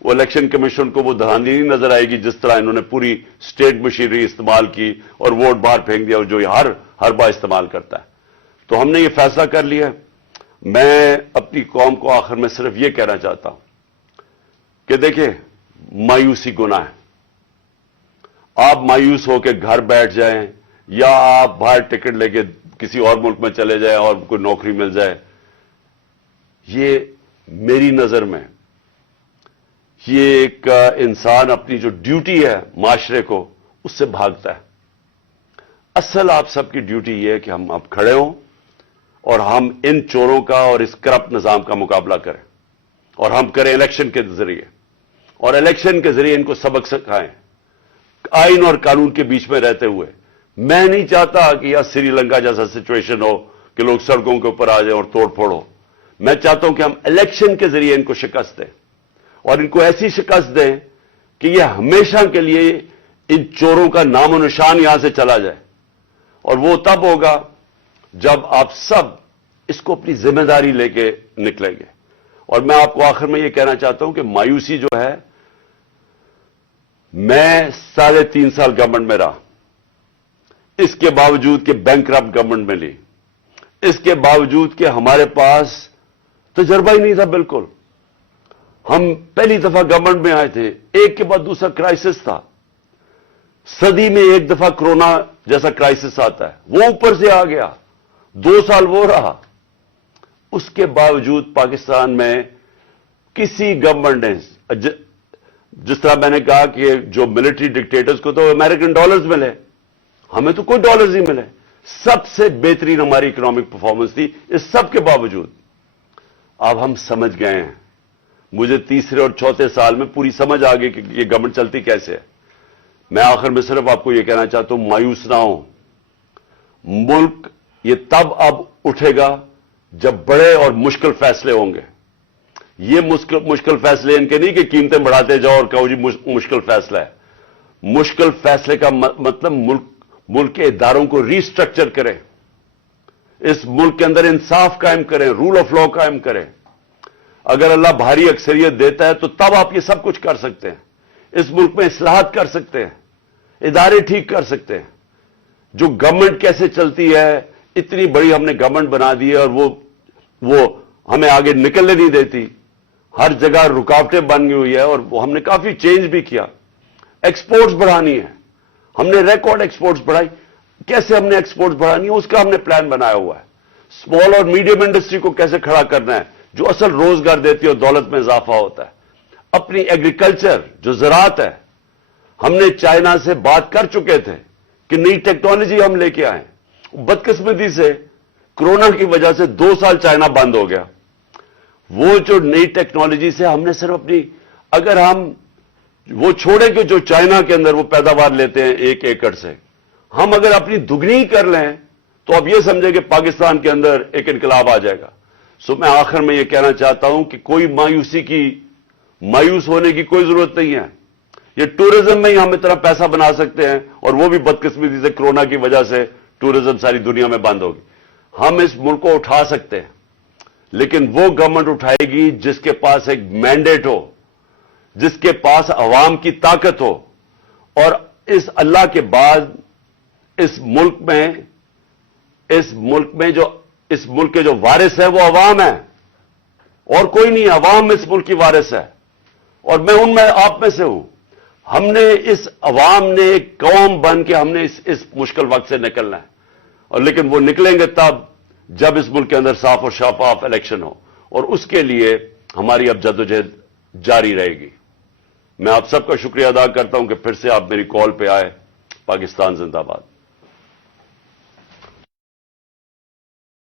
وہ الیکشن کمیشن کو وہ دھاندلی نہیں نظر آئے گی جس طرح انہوں نے پوری اسٹیٹ مشینری استعمال کی اور ووٹ باہر پھینک دیا, اور جو ہر بار استعمال کرتا ہے. تو ہم نے یہ فیصلہ کر لیا. میں اپنی قوم کو آخر میں صرف یہ کہنا چاہتا ہوں کہ دیکھیں, مایوسی گناہ ہے. آپ مایوس ہو کے گھر بیٹھ جائیں یا آپ باہر ٹکٹ لے کے کسی اور ملک میں چلے جائیں اور کوئی نوکری مل جائے, یہ میری نظر میں یہ ایک انسان اپنی جو ڈیوٹی ہے معاشرے کو اس سے بھاگتا ہے. اصل آپ سب کی ڈیوٹی یہ ہے کہ ہم اب کھڑے ہوں اور ہم ان چوروں کا اور اس کرپٹ نظام کا مقابلہ کریں, اور ہم کریں الیکشن کے ذریعے, اور الیکشن کے ذریعے ان کو سبق سکھائیں آئین اور قانون کے بیچ میں رہتے ہوئے. میں نہیں چاہتا کہ یہاں سری لنکا جیسا سچویشن ہو کہ لوگ سڑکوں کے اوپر آ جائیں اور توڑ پھوڑ ہو. میں چاہتا ہوں کہ ہم الیکشن کے ذریعے ان کو شکست دیں, اور ان کو ایسی شکست دیں کہ یہ ہمیشہ کے لیے ان چوروں کا نام و نشان یہاں سے چلا جائے. اور وہ تب ہوگا جب آپ سب اس کو اپنی ذمہ داری لے کے نکلیں گے. اور میں آپ کو آخر میں یہ کہنا چاہتا ہوں کہ مایوسی جو ہے, میں 3.5 سال گورنمنٹ میں رہا, اس کے باوجود کہ بینکرپٹ گورنمنٹ میں لی, اس کے باوجود کہ ہمارے پاس تجربہ ہی نہیں تھا بالکل. ہم پہلی دفعہ گورنمنٹ میں آئے تھے, ایک کے بعد دوسرا کرائسس تھا. صدی میں ایک دفعہ کرونا جیسا کرائسس آتا ہے, وہ اوپر سے آ گیا, 2 سال وہ رہا. اس کے باوجود پاکستان میں کسی گورنمنٹ نے, جس طرح میں نے کہا کہ جو ملٹری ڈکٹیٹرز کو تو امریکن ڈالرز ملے, ہمیں تو کوئی ڈالرز نہیں ملے. سب سے بہترین ہماری اکنامک پرفارمنس تھی. اس سب کے باوجود اب ہم سمجھ گئے ہیں, مجھے تیسرے اور چوتھے سال میں پوری سمجھ آ گئی کہ یہ گورنمنٹ چلتی کیسے ہے. میں آخر میں صرف آپ کو یہ کہنا چاہتا ہوں, مایوس نہ ہوں. ملک یہ تب اب اٹھے گا جب بڑے اور مشکل فیصلے ہوں گے. یہ مشکل فیصلے ان کے نہیں کہ قیمتیں بڑھاتے جاؤ اور کہو جی مشکل فیصلہ ہے. مشکل فیصلے کا مطلب ملک کے اداروں کو ری اسٹرکچر کریں, اس ملک کے اندر انصاف قائم کریں, رول آف لا قائم کریں. اگر اللہ بھاری اکثریت دیتا ہے تو تب آپ یہ سب کچھ کر سکتے ہیں. اس ملک میں اصلاحات کر سکتے ہیں, ادارے ٹھیک کر سکتے ہیں. جو گورنمنٹ کیسے چلتی ہے, اتنی بڑی ہم نے گورنمنٹ بنا دی ہے اور وہ ہمیں آگے نکلنے نہیں دیتی. ہر جگہ رکاوٹیں بن گئی ہوئی ہے, اور ہم نے کافی چینج بھی کیا. ایکسپورٹس بڑھانی ہے, ہم نے ریکارڈ ایکسپورٹس بڑھائی. کیسے ہم نے ایکسپورٹس بڑھانی ہے اس کا ہم نے پلان بنایا ہوا ہے. اسمال اور میڈیم انڈسٹری کو کیسے کھڑا کرنا ہے جو اصل روزگار دیتی ہے اور دولت میں اضافہ ہوتا ہے. اپنی ایگریکلچر جو زراعت ہے, ہم نے چائنا سے بات کر چکے تھے کہ نئی ٹیکنالوجی ہم لے کے آئیں. بدقسمتی سے کرونا کی وجہ سے 2 سال چائنا بند ہو گیا. وہ جو نئی ٹیکنالوجی سے ہم نے صرف اپنی, اگر ہم وہ چھوڑیں کہ جو چائنا کے اندر وہ پیداوار لیتے ہیں 1 ایکڑ سے, ہم اگر اپنی دگنی کر لیں تو اب یہ سمجھیں کہ پاکستان کے اندر ایک انقلاب آ جائے گا. سو میں آخر میں یہ کہنا چاہتا ہوں کہ کوئی مایوس ہونے کی کوئی ضرورت نہیں ہے. یہ ٹورزم میں ہی ہم اتنا پیسہ بنا سکتے ہیں, اور وہ بھی بدقسمتی سے کرونا کی وجہ سے ٹورزم ساری دنیا میں بند ہوگی. ہم اس ملک کو اٹھا سکتے ہیں, لیکن وہ گورنمنٹ اٹھائے گی جس کے پاس ایک مینڈیٹ ہو, جس کے پاس عوام کی طاقت ہو. اور اس اللہ کے بعد اس ملک کے جو وارث ہے وہ عوام ہے. اور کوئی نہیں, عوام اس ملک کی وارث ہے, اور میں ان میں آپ میں سے ہوں. ہم نے اس عوام نے ایک قوم بن کے ہم نے اس مشکل وقت سے نکلنا ہے, اور لیکن وہ نکلیں گے تب جب اس ملک کے اندر صاف اور شفاف الیکشن ہو, اور اس کے لیے ہماری اب جدوجہد جاری رہے گی. میں آپ سب کا شکریہ ادا کرتا ہوں کہ پھر سے آپ میری کال پہ آئے. پاکستان زندہ باد.